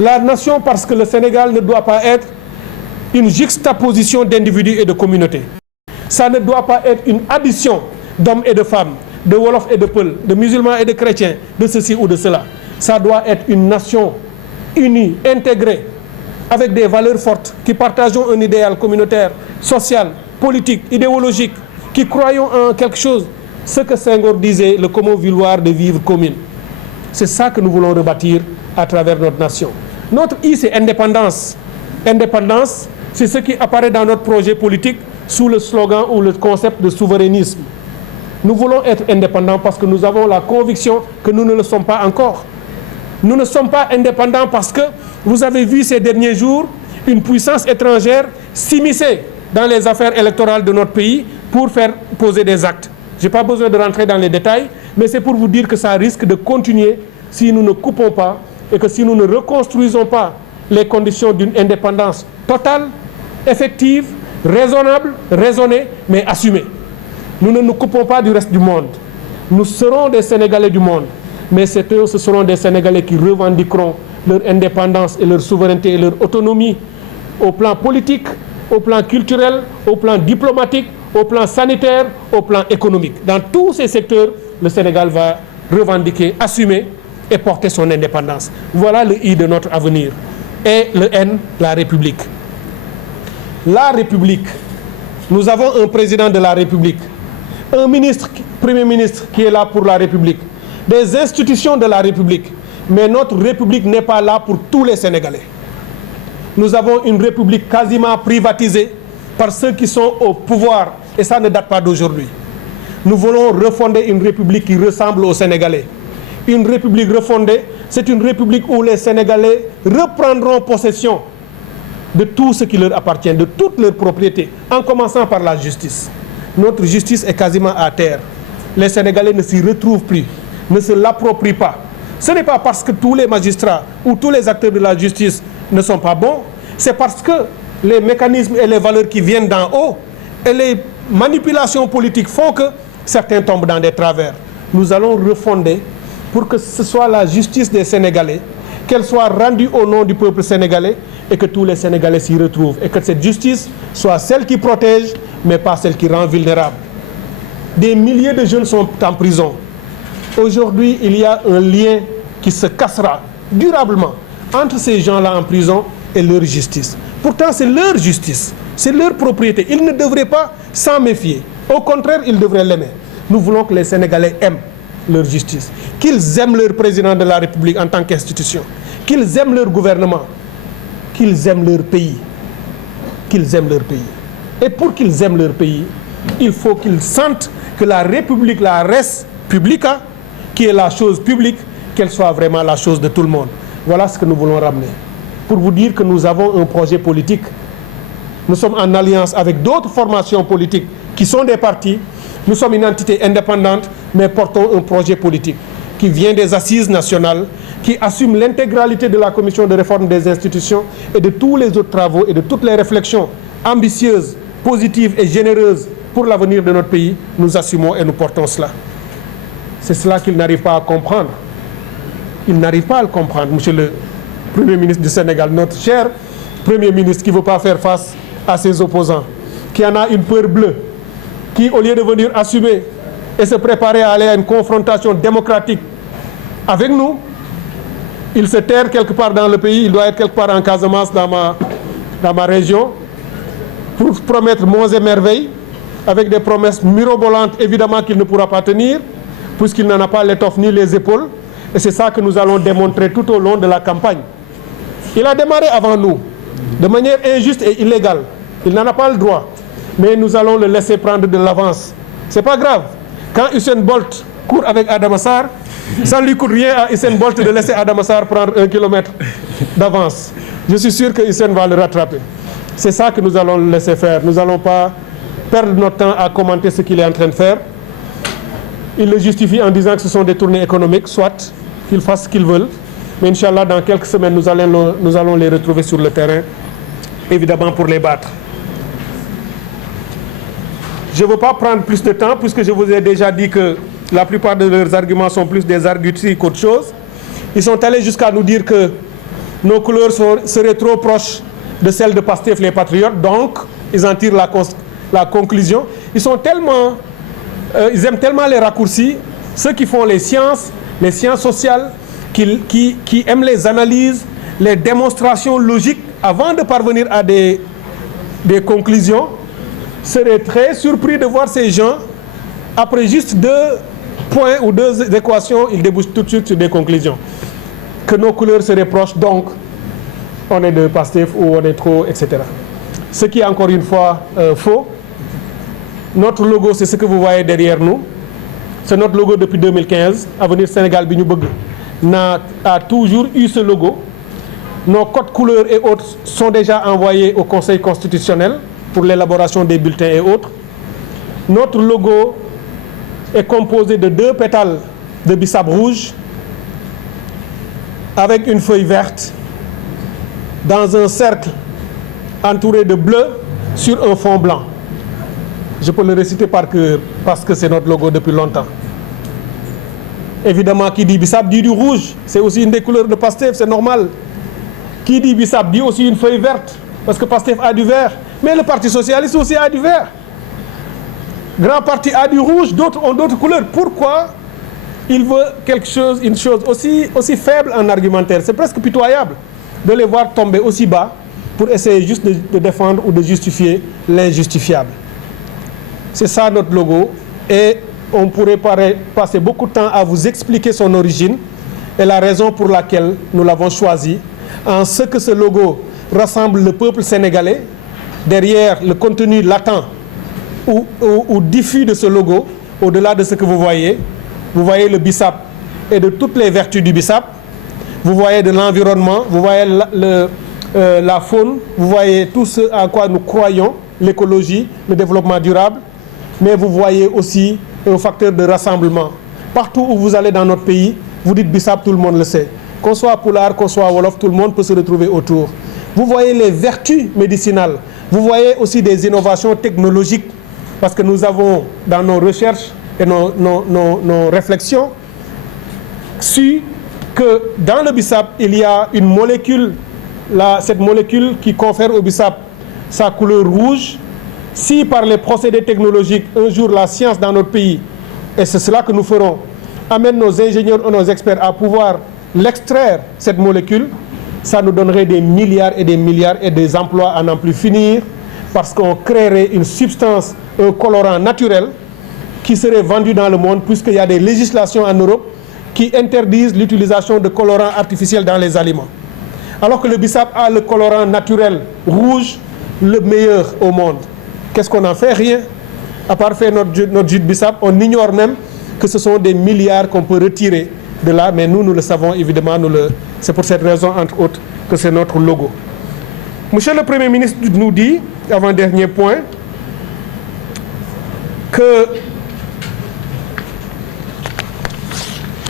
La nation parce que le Sénégal ne doit pas être une juxtaposition d'individus et de communautés. Ça ne doit pas être une addition d'hommes et de femmes, de Wolof et de Peul, de musulmans et de chrétiens, de ceci ou de cela. Ça doit être une nation unie, intégrée, avec des valeurs fortes, qui partageons un idéal communautaire, social, politique, idéologique, qui croyons en quelque chose. Ce que Senghor disait, le commun vouloir de vivre commune. C'est ça que nous voulons rebâtir à travers notre nation. Notre I, c'est indépendance. Indépendance, c'est ce qui apparaît dans notre projet politique sous le slogan ou le concept de souverainisme. Nous voulons être indépendants parce que nous avons la conviction que nous ne le sommes pas encore. Nous ne sommes pas indépendants parce que vous avez vu ces derniers jours une puissance étrangère s'immiscer dans les affaires électorales de notre pays pour faire poser des actes. Je n'ai pas besoin de rentrer dans les détails, mais c'est pour vous dire que ça risque de continuer si nous ne coupons pas et que si nous ne reconstruisons pas les conditions d'une indépendance totale, effective, raisonnable, raisonnée, mais assumée. Nous ne nous coupons pas du reste du monde. Nous serons des Sénégalais du monde, mais ce seront des Sénégalais qui revendiqueront leur indépendance et leur souveraineté et leur autonomie au plan politique, au plan culturel, au plan diplomatique, au plan sanitaire, au plan économique. Dans tous ces secteurs, le Sénégal va revendiquer, assumer et porter son indépendance. Voilà le I de notre avenir. Et le N, la République. La République. Nous avons un président de la République, un ministre, Premier ministre qui est là pour la République, des institutions de la République. Mais notre République n'est pas là pour tous les Sénégalais. Nous avons une République quasiment privatisée par ceux qui sont au pouvoir, et ça ne date pas d'aujourd'hui. Nous voulons refonder une République qui ressemble aux Sénégalais. Une République refondée, c'est une République où les Sénégalais reprendront possession de tout ce qui leur appartient, de toutes leurs propriétés, en commençant par la justice. Notre justice est quasiment à terre. Les Sénégalais ne s'y retrouvent plus, ne se l'approprient pas. Ce n'est pas parce que tous les magistrats ou tous les acteurs de la justice ne sont pas bons, c'est parce que les mécanismes et les valeurs qui viennent d'en haut et les manipulations politiques font que certains tombent dans des travers. Nous allons refonder pour que ce soit la justice des Sénégalais, qu'elle soit rendue au nom du peuple sénégalais et que tous les Sénégalais s'y retrouvent. Et que cette justice soit celle qui protège, mais pas celle qui rend vulnérable. Des milliers de jeunes sont en prison. Aujourd'hui, il y a un lien qui se cassera durablement entre ces gens-là en prison et leur justice. Pourtant, c'est leur justice, c'est leur propriété. Ils ne devraient pas s'en méfier. Au contraire, ils devraient l'aimer. Nous voulons que les Sénégalais aiment leur justice, qu'ils aiment leur président de la République en tant qu'institution, qu'ils aiment leur gouvernement, qu'ils aiment leur pays, qu'ils aiment leur pays. Et pour qu'ils aiment leur pays, il faut qu'ils sentent que la République, la res publica, qui est la chose publique, qu'elle soit vraiment la chose de tout le monde. Voilà ce que nous voulons ramener. Pour vous dire que nous avons un projet politique. Nous sommes en alliance avec d'autres formations politiques qui sont des partis. Nous sommes une entité indépendante, mais portons un projet politique qui vient des assises nationales, qui assume l'intégralité de la commission de réforme des institutions et de tous les autres travaux et de toutes les réflexions ambitieuses, positives et généreuses pour l'avenir de notre pays. Nous assumons et nous portons cela. C'est cela qu'ils n'arrivent pas à comprendre. Ils n'arrivent pas à le comprendre, monsieur le Premier ministre du Sénégal, notre cher Premier ministre qui ne veut pas faire face à ses opposants, qui en a une peur bleue, qui, au lieu de venir assumer et se préparer à aller à une confrontation démocratique avec nous, il se terre quelque part dans le pays, il doit être quelque part en Casamance, dans ma région, pour promettre monts et merveilles, avec des promesses mirobolantes, évidemment qu'il ne pourra pas tenir, puisqu'il n'en a pas l'étoffe ni les épaules, Et c'est ça que nous allons démontrer tout au long de la campagne. Il a démarré avant nous, de manière injuste et illégale. Il n'en a pas le droit. Mais nous allons le laisser prendre de l'avance. C'est pas grave. Quand Usain Bolt court avec Adama Sarr, ça ne lui coûte rien à Usain Bolt de laisser Adama Sarr prendre 1 kilomètre d'avance. Je suis sûr que Usain va le rattraper. C'est ça que nous allons le laisser faire. Nous n'allons pas perdre notre temps à commenter ce qu'il est en train de faire. Il le justifie en disant que ce sont des tournées économiques, soit qu'ils fassent ce qu'ils veulent. Mais Inch'Allah, dans quelques semaines, nous allons les retrouver sur le terrain, évidemment pour les battre. Je ne veux pas prendre plus de temps, puisque je vous ai déjà dit que la plupart de leurs arguments sont plus des arguties qu'autre chose. Ils sont allés jusqu'à nous dire que nos couleurs seraient trop proches de celles de Pastef les Patriotes, donc ils en tirent la conclusion. Ils aiment tellement les raccourcis, ceux qui font les sciences sociales, qui aiment les analyses, les démonstrations logiques avant de parvenir à des conclusions, seraient très surpris de voir ces gens, après juste 2 points ou 2 équations, ils débouchent tout de suite sur des conclusions. Que nos couleurs seraient proches, donc on est de Pastef ou on est trop, etc. Ce qui est encore une fois faux. Notre logo, c'est ce que vous voyez derrière nous. C'est notre logo depuis 2015. Avenir Sénégal bi ñu bëgg a toujours eu ce logo. Nos codes couleurs et autres sont déjà envoyés au Conseil constitutionnel pour l'élaboration des bulletins et autres. Notre logo est composé de 2 pétales de bissap rouge avec une feuille verte dans un cercle entouré de bleu sur un fond blanc. Je peux le réciter par cœur parce que c'est notre logo depuis longtemps. Évidemment, qui dit bissap dit du rouge. C'est aussi une des couleurs de Pastef, c'est normal. Qui dit bissap dit aussi une feuille verte parce que Pastef a du vert. Mais le Parti socialiste aussi a du vert. Grand parti a du rouge, d'autres ont d'autres couleurs. Pourquoi il veut une chose aussi faible en argumentaire? C'est presque pitoyable de les voir tomber aussi bas pour essayer juste de défendre ou de justifier l'injustifiable. C'est ça notre logo et on pourrait passer beaucoup de temps à vous expliquer son origine et la raison pour laquelle nous l'avons choisi, en ce que ce logo rassemble le peuple sénégalais. Derrière le contenu latent ou diffus de ce logo, au-delà de ce que vous voyez le bissap et de toutes les vertus du bissap, vous voyez de l'environnement, vous voyez la faune, vous voyez tout ce à quoi nous croyons, l'écologie, le développement durable, mais vous voyez aussi un facteur de rassemblement. Partout où vous allez dans notre pays, vous dites bissap, tout le monde le sait. Qu'on soit Pulaar, qu'on soit Wolof, tout le monde peut se retrouver autour. Vous voyez les vertus médicinales. Vous voyez aussi des innovations technologiques, parce que nous avons, dans nos recherches et nos réflexions, su que dans le bissap, il y a une molécule, cette molécule qui confère au bissap sa couleur rouge. Si par les procédés technologiques, un jour la science dans notre pays, et c'est cela que nous ferons, amène nos ingénieurs et nos experts à pouvoir l'extraire, cette molécule, ça nous donnerait des milliards et des emplois à n'en plus finir, parce qu'on créerait une substance, un colorant naturel qui serait vendu dans le monde, puisqu'il y a des législations en Europe qui interdisent l'utilisation de colorants artificiels dans les aliments. Alors que le bissap a le colorant naturel rouge, le meilleur au monde. Qu'est-ce qu'on en fait? Rien. À part faire notre jus de bissap, on ignore même que ce sont des milliards qu'on peut retirer de là, mais nous le savons évidemment, c'est pour cette raison, entre autres, que c'est notre logo. Monsieur le Premier ministre nous dit, avant-dernier point, que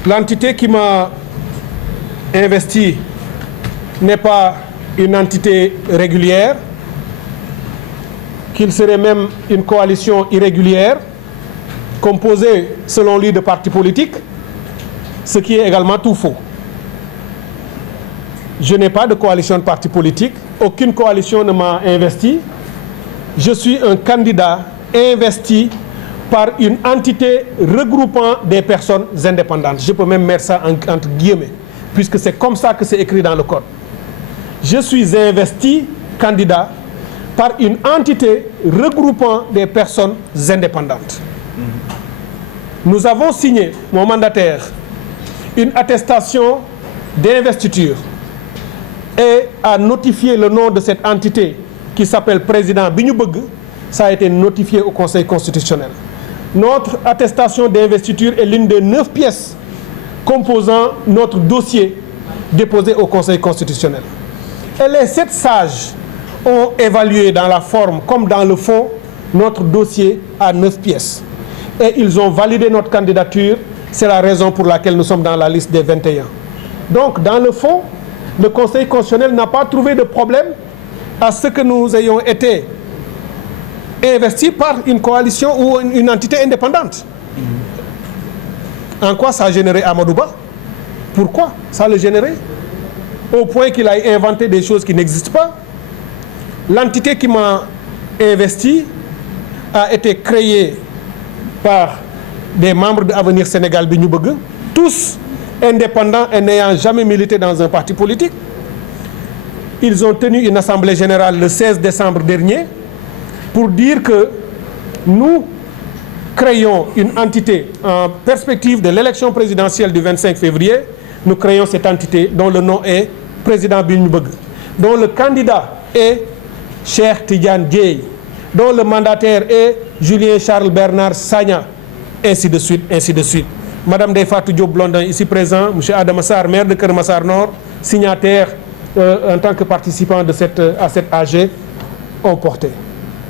l'entité qui m'a investi n'est pas une entité régulière, qu'il serait même une coalition irrégulière, composée, selon lui, de partis politiques, ce qui est également tout faux. Je n'ai pas de coalition de partis politiques, aucune coalition ne m'a investi. Je suis un candidat investi par une entité regroupant des personnes indépendantes. Je peux même mettre ça entre guillemets, puisque c'est comme ça que c'est écrit dans le code. Je suis investi candidat par une entité regroupant des personnes indépendantes. Nous avons signé, mon mandataire une attestation d'investiture et a notifié le nom de cette entité qui s'appelle président bi ñu bëgg, ça a été notifié au Conseil constitutionnel. Notre attestation d'investiture est l'une des 9 pièces composant notre dossier déposé au Conseil constitutionnel. Et les 7 sages ont évalué dans la forme comme dans le fond notre dossier à 9 pièces. Et ils ont validé notre candidature. C'est la raison pour laquelle nous sommes dans la liste des 21. Donc, dans le fond, le Conseil constitutionnel n'a pas trouvé de problème à ce que nous ayons été investis par une coalition ou une entité indépendante. En quoi ça a généré Amadou Ba? Pourquoi ça le générait? Au point qu'il a inventé des choses qui n'existent pas. L'entité qui m'a investi a été créée par des membres de Avenir Sénégal bi ñu bëgg, tous indépendants et n'ayant jamais milité dans un parti politique. Ils ont tenu une assemblée générale le 16 décembre dernier pour dire que nous créons une entité en perspective de l'élection présidentielle du 25 février. Nous créons cette entité dont le nom est Président bi ñu bëgg, dont le candidat est Cheikh Tidiane Dièye, dont le mandataire est Julien Charles Bernard Sagna, ainsi de suite, ainsi de suite. Madame Ndeye Fatou Diop Blondin, ici présent, Monsieur Adama Sarr, maire de Keur Massar Nord, signataire en tant que participant de à cette AG, ont porté.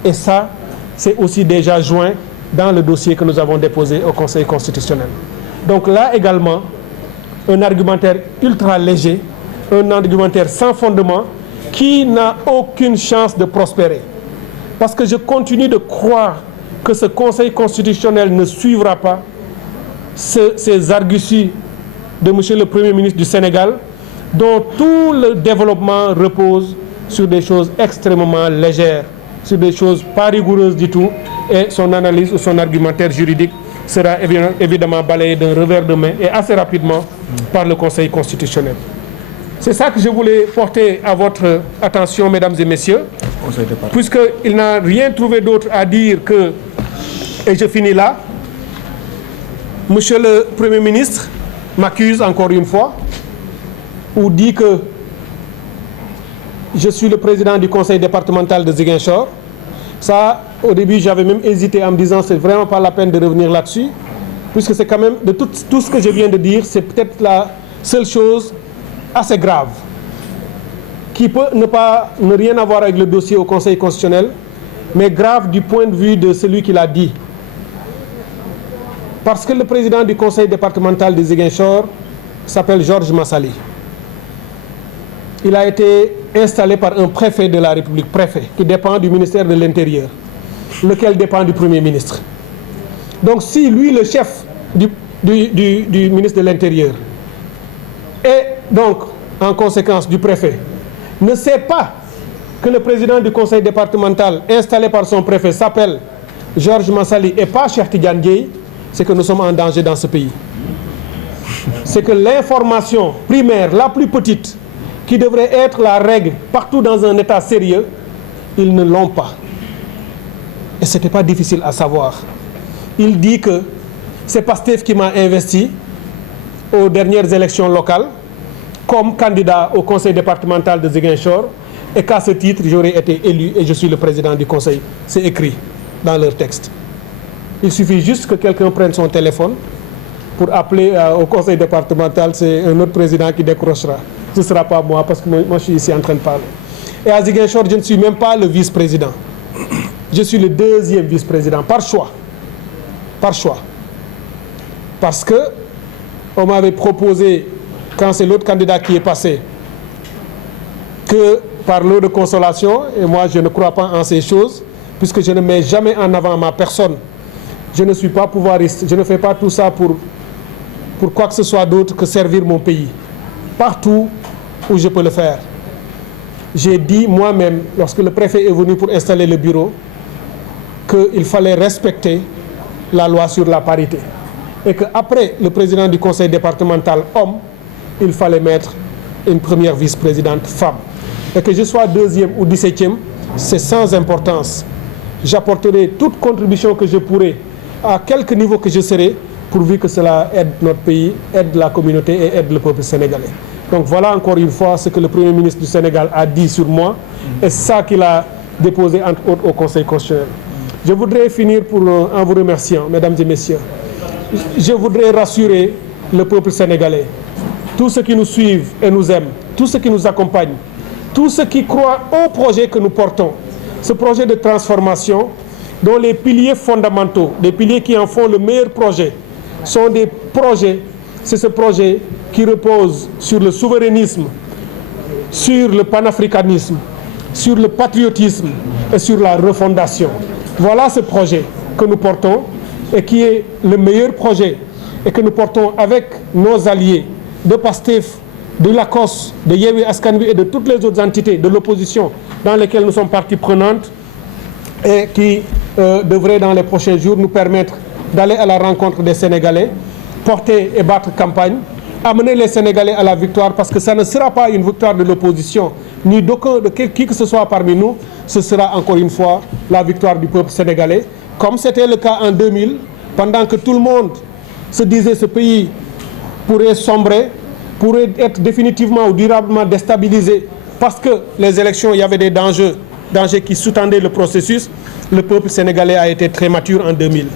Et ça, c'est aussi déjà joint dans le dossier que nous avons déposé au Conseil constitutionnel. Donc là également, un argumentaire ultra léger, un argumentaire sans fondement, qui n'a aucune chance de prospérer. Parce que je continue de croire que ce Conseil constitutionnel ne suivra pas ces arguties de Monsieur le Premier ministre du Sénégal, dont tout le développement repose sur des choses extrêmement légères, sur des choses pas rigoureuses du tout, et son analyse ou son argumentaire juridique sera évidemment balayé d'un revers de main et assez rapidement par le Conseil constitutionnel. C'est ça que je voulais porter à votre attention, mesdames et messieurs, puisqu'il n'a rien trouvé d'autre à dire que, et je finis là, Monsieur le Premier ministre m'accuse encore une fois, ou dit que je suis le président du conseil départemental de Ziguinchor. Ça, au début, j'avais même hésité en me disant c'est vraiment pas la peine de revenir là-dessus, puisque c'est quand même, de tout ce que je viens de dire, c'est peut-être la seule chose assez grave, qui peut ne rien avoir avec le dossier au Conseil constitutionnel, mais grave du point de vue de celui qui l'a dit. Parce que le président du conseil départemental de Ziguinchor s'appelle Georges Massali. Il a été installé par un préfet de la République, préfet, qui dépend du ministère de l'Intérieur, lequel dépend du Premier ministre. Donc si lui, le chef du ministre de l'Intérieur, et donc en conséquence du préfet, ne sait pas que le président du conseil départemental installé par son préfet s'appelle Georges Massali et pas Cheikh Tidiane Dièye, c'est que nous sommes en danger dans ce pays. C'est que l'information primaire, la plus petite, qui devrait être la règle partout dans un État sérieux, ils ne l'ont pas. Et ce n'était pas difficile à savoir. Il dit que c'est Pastef qui m'a investi aux dernières élections locales comme candidat au conseil départemental de Ziguinchor et qu'à ce titre, j'aurais été élu et je suis le président du conseil. C'est écrit dans leur texte. Il suffit juste que quelqu'un prenne son téléphone pour appeler au conseil départemental, c'est un autre président qui décrochera. Ce ne sera pas moi parce que moi je suis ici en train de parler. Et à Ziguinchor, je ne suis même pas le vice-président. Je suis le deuxième vice-président, par choix. Par choix. Parce que on m'avait proposé, quand c'est l'autre candidat qui est passé, que par lot de consolation, et moi je ne crois pas en ces choses, puisque je ne mets jamais en avant ma personne. Je ne suis pas pouvoiriste, je ne fais pas tout ça pour quoi que ce soit d'autre que servir mon pays. Partout où je peux le faire. J'ai dit moi-même, lorsque le préfet est venu pour installer le bureau, qu'il fallait respecter la loi sur la parité. Et qu'après le président du conseil départemental homme, il fallait mettre une première vice-présidente femme. Et que je sois deuxième ou 17e, c'est sans importance. J'apporterai toute contribution que je pourrai, à quelque niveau que je serai, pourvu que cela aide notre pays, aide la communauté et aide le peuple sénégalais. Donc voilà encore une fois ce que le Premier ministre du Sénégal a dit sur moi et ça qu'il a déposé entre autres au Conseil constitutionnel. Je voudrais finir en vous remerciant, mesdames et messieurs. Je voudrais rassurer le peuple sénégalais, tous ceux qui nous suivent et nous aiment, tous ceux qui nous accompagnent, tous ceux qui croient au projet que nous portons, ce projet de transformation dont les piliers fondamentaux, les piliers qui en font le meilleur projet, sont des projets, c'est ce projet qui repose sur le souverainisme, sur le panafricanisme, sur le patriotisme et sur la refondation. Voilà ce projet que nous portons et qui est le meilleur projet et que nous portons avec nos alliés de PASTEF, de l'ACOS, de Yewwi Askan Wi et de toutes les autres entités de l'opposition dans lesquelles nous sommes partie prenante et qui devraient dans les prochains jours nous permettre d'aller à la rencontre des Sénégalais, porter et battre campagne, amener les Sénégalais à la victoire parce que ça ne sera pas une victoire de l'opposition ni de qui que ce soit parmi nous, ce sera encore une fois la victoire du peuple sénégalais, comme c'était le cas en 2000, pendant que tout le monde se disait ce pays pourrait sombrer, pourrait être définitivement ou durablement déstabilisé parce que les élections, il y avait des dangers qui sous-tendaient le processus. Le peuple sénégalais a été très mature en 2000.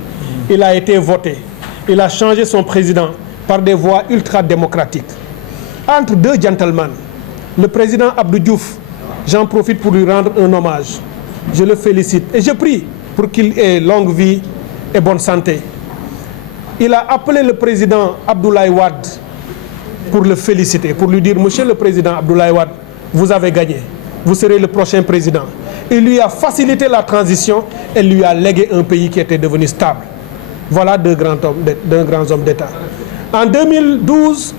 Il a été voté. Il a changé son président par des voies ultra-démocratiques. Entre deux gentlemen, le président Abdou Diouf, j'en profite pour lui rendre un hommage. Je le félicite et je prie pour qu'il ait longue vie et bonne santé. Il a appelé le président Abdoulaye Wade pour le féliciter, pour lui dire, Monsieur le président Abdoulaye Wade, vous avez gagné, vous serez le prochain président. Il lui a facilité la transition et lui a légué un pays qui était devenu stable. Voilà deux grands hommes d'État. En 2012,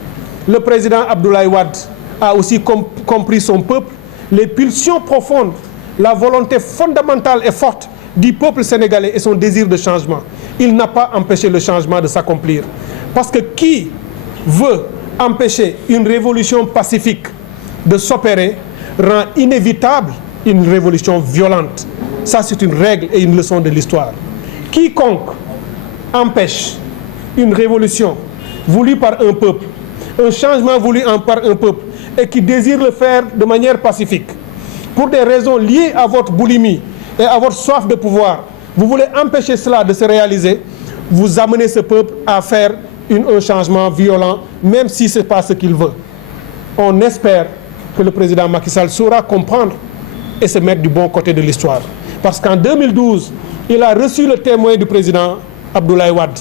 le président Abdoulaye Wade a aussi compris son peuple, les pulsions profondes, la volonté fondamentale et forte du peuple sénégalais et son désir de changement. Il n'a pas empêché le changement de s'accomplir. Parce que qui veut empêcher une révolution pacifique de s'opérer rend inévitable une révolution violente. Ça, c'est une règle et une leçon de l'histoire. Quiconque empêche une révolution voulue par un peuple, un changement voulu par un peuple, et qui désire le faire de manière pacifique, pour des raisons liées à votre boulimie et à votre soif de pouvoir, vous voulez empêcher cela de se réaliser, vous amenez ce peuple à faire un changement violent, même si ce n'est pas ce qu'il veut. On espère que le président Macky Sall saura comprendre et se mettre du bon côté de l'histoire. Parce qu'en 2012, il a reçu le témoin du président Abdoulaye Wade.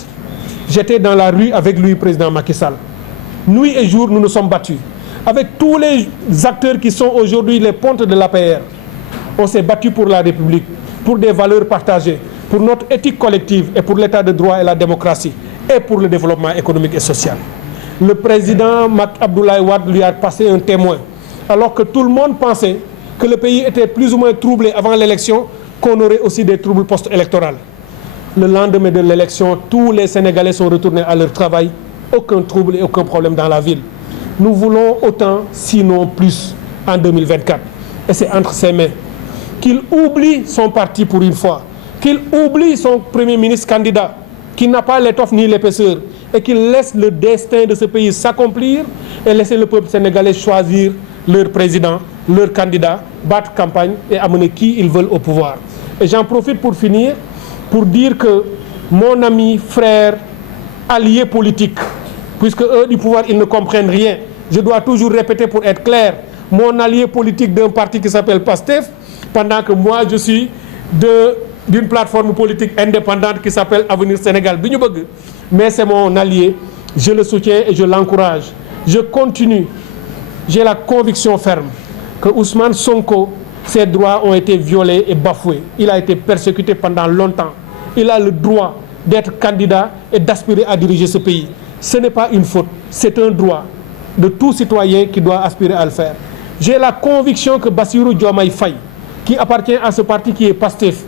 J'étais dans la rue avec lui, président Macky Sall. Nuit et jour, nous nous sommes battus. Avec tous les acteurs qui sont aujourd'hui les pontes de l'APR. On s'est battu pour la République, pour des valeurs partagées, pour notre éthique collective et pour l'état de droit et la démocratie, et pour le développement économique et social. Le président Abdoulaye Wade lui a passé un témoin, alors que tout le monde pensait que le pays était plus ou moins troublé avant l'élection, qu'on aurait aussi des troubles post-électoraux. Le lendemain de l'élection, tous les Sénégalais sont retournés à leur travail, aucun trouble et aucun problème dans la ville. Nous voulons autant, sinon plus, en 2024. Et c'est entre ses mains. Qu'il oublie son parti pour une fois, qu'il oublie son Premier ministre candidat, qui n'a pas l'étoffe ni l'épaisseur, et qu'il laisse le destin de ce pays s'accomplir et laisser le peuple sénégalais choisir leur président, leur candidat, battre campagne et amener qui ils veulent au pouvoir. Et j'en profite pour finir, pour dire que mon ami, frère, allié politique, puisque eux du pouvoir, ils ne comprennent rien, je dois toujours répéter pour être clair, mon allié politique d'un parti qui s'appelle PASTEF, pendant que moi je suis d'une plateforme politique indépendante qui s'appelle Avenir Sénégal. Mais c'est mon allié, je le soutiens et je l'encourage. Je continue, j'ai la conviction ferme que Ousmane Sonko, ses droits ont été violés et bafoués. Il a été persécuté pendant longtemps. Il a le droit d'être candidat et d'aspirer à diriger ce pays. Ce n'est pas une faute, c'est un droit de tout citoyen qui doit aspirer à le faire. J'ai la conviction que Bassirou Diomaye Faye, qui appartient à ce parti qui est PASTEF,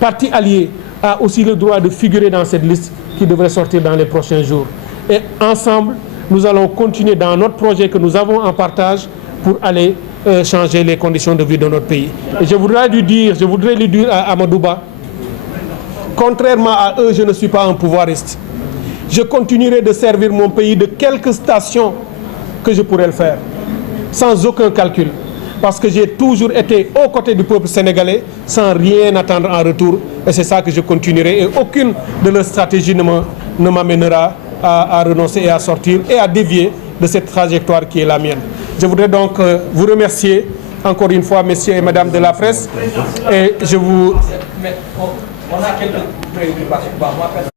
parti allié, a aussi le droit de figurer dans cette liste qui devrait sortir dans les prochains jours. Et ensemble, nous allons continuer dans notre projet que nous avons en partage pour aller changer les conditions de vie de notre pays. Et je voudrais lui dire à Amadouba, contrairement à eux, je ne suis pas un pouvoiriste. je continuerai de servir mon pays de quelques stations que je pourrais le faire, sans aucun calcul. Parce que j'ai toujours été aux côtés du peuple sénégalais sans rien attendre en retour. Et c'est ça que je continuerai. Et aucune de leurs stratégies ne m'amènera à renoncer et à sortir et à dévier de cette trajectoire qui est la mienne. Je voudrais donc vous remercier encore une fois, messieurs et madame de la presse. Et je vous...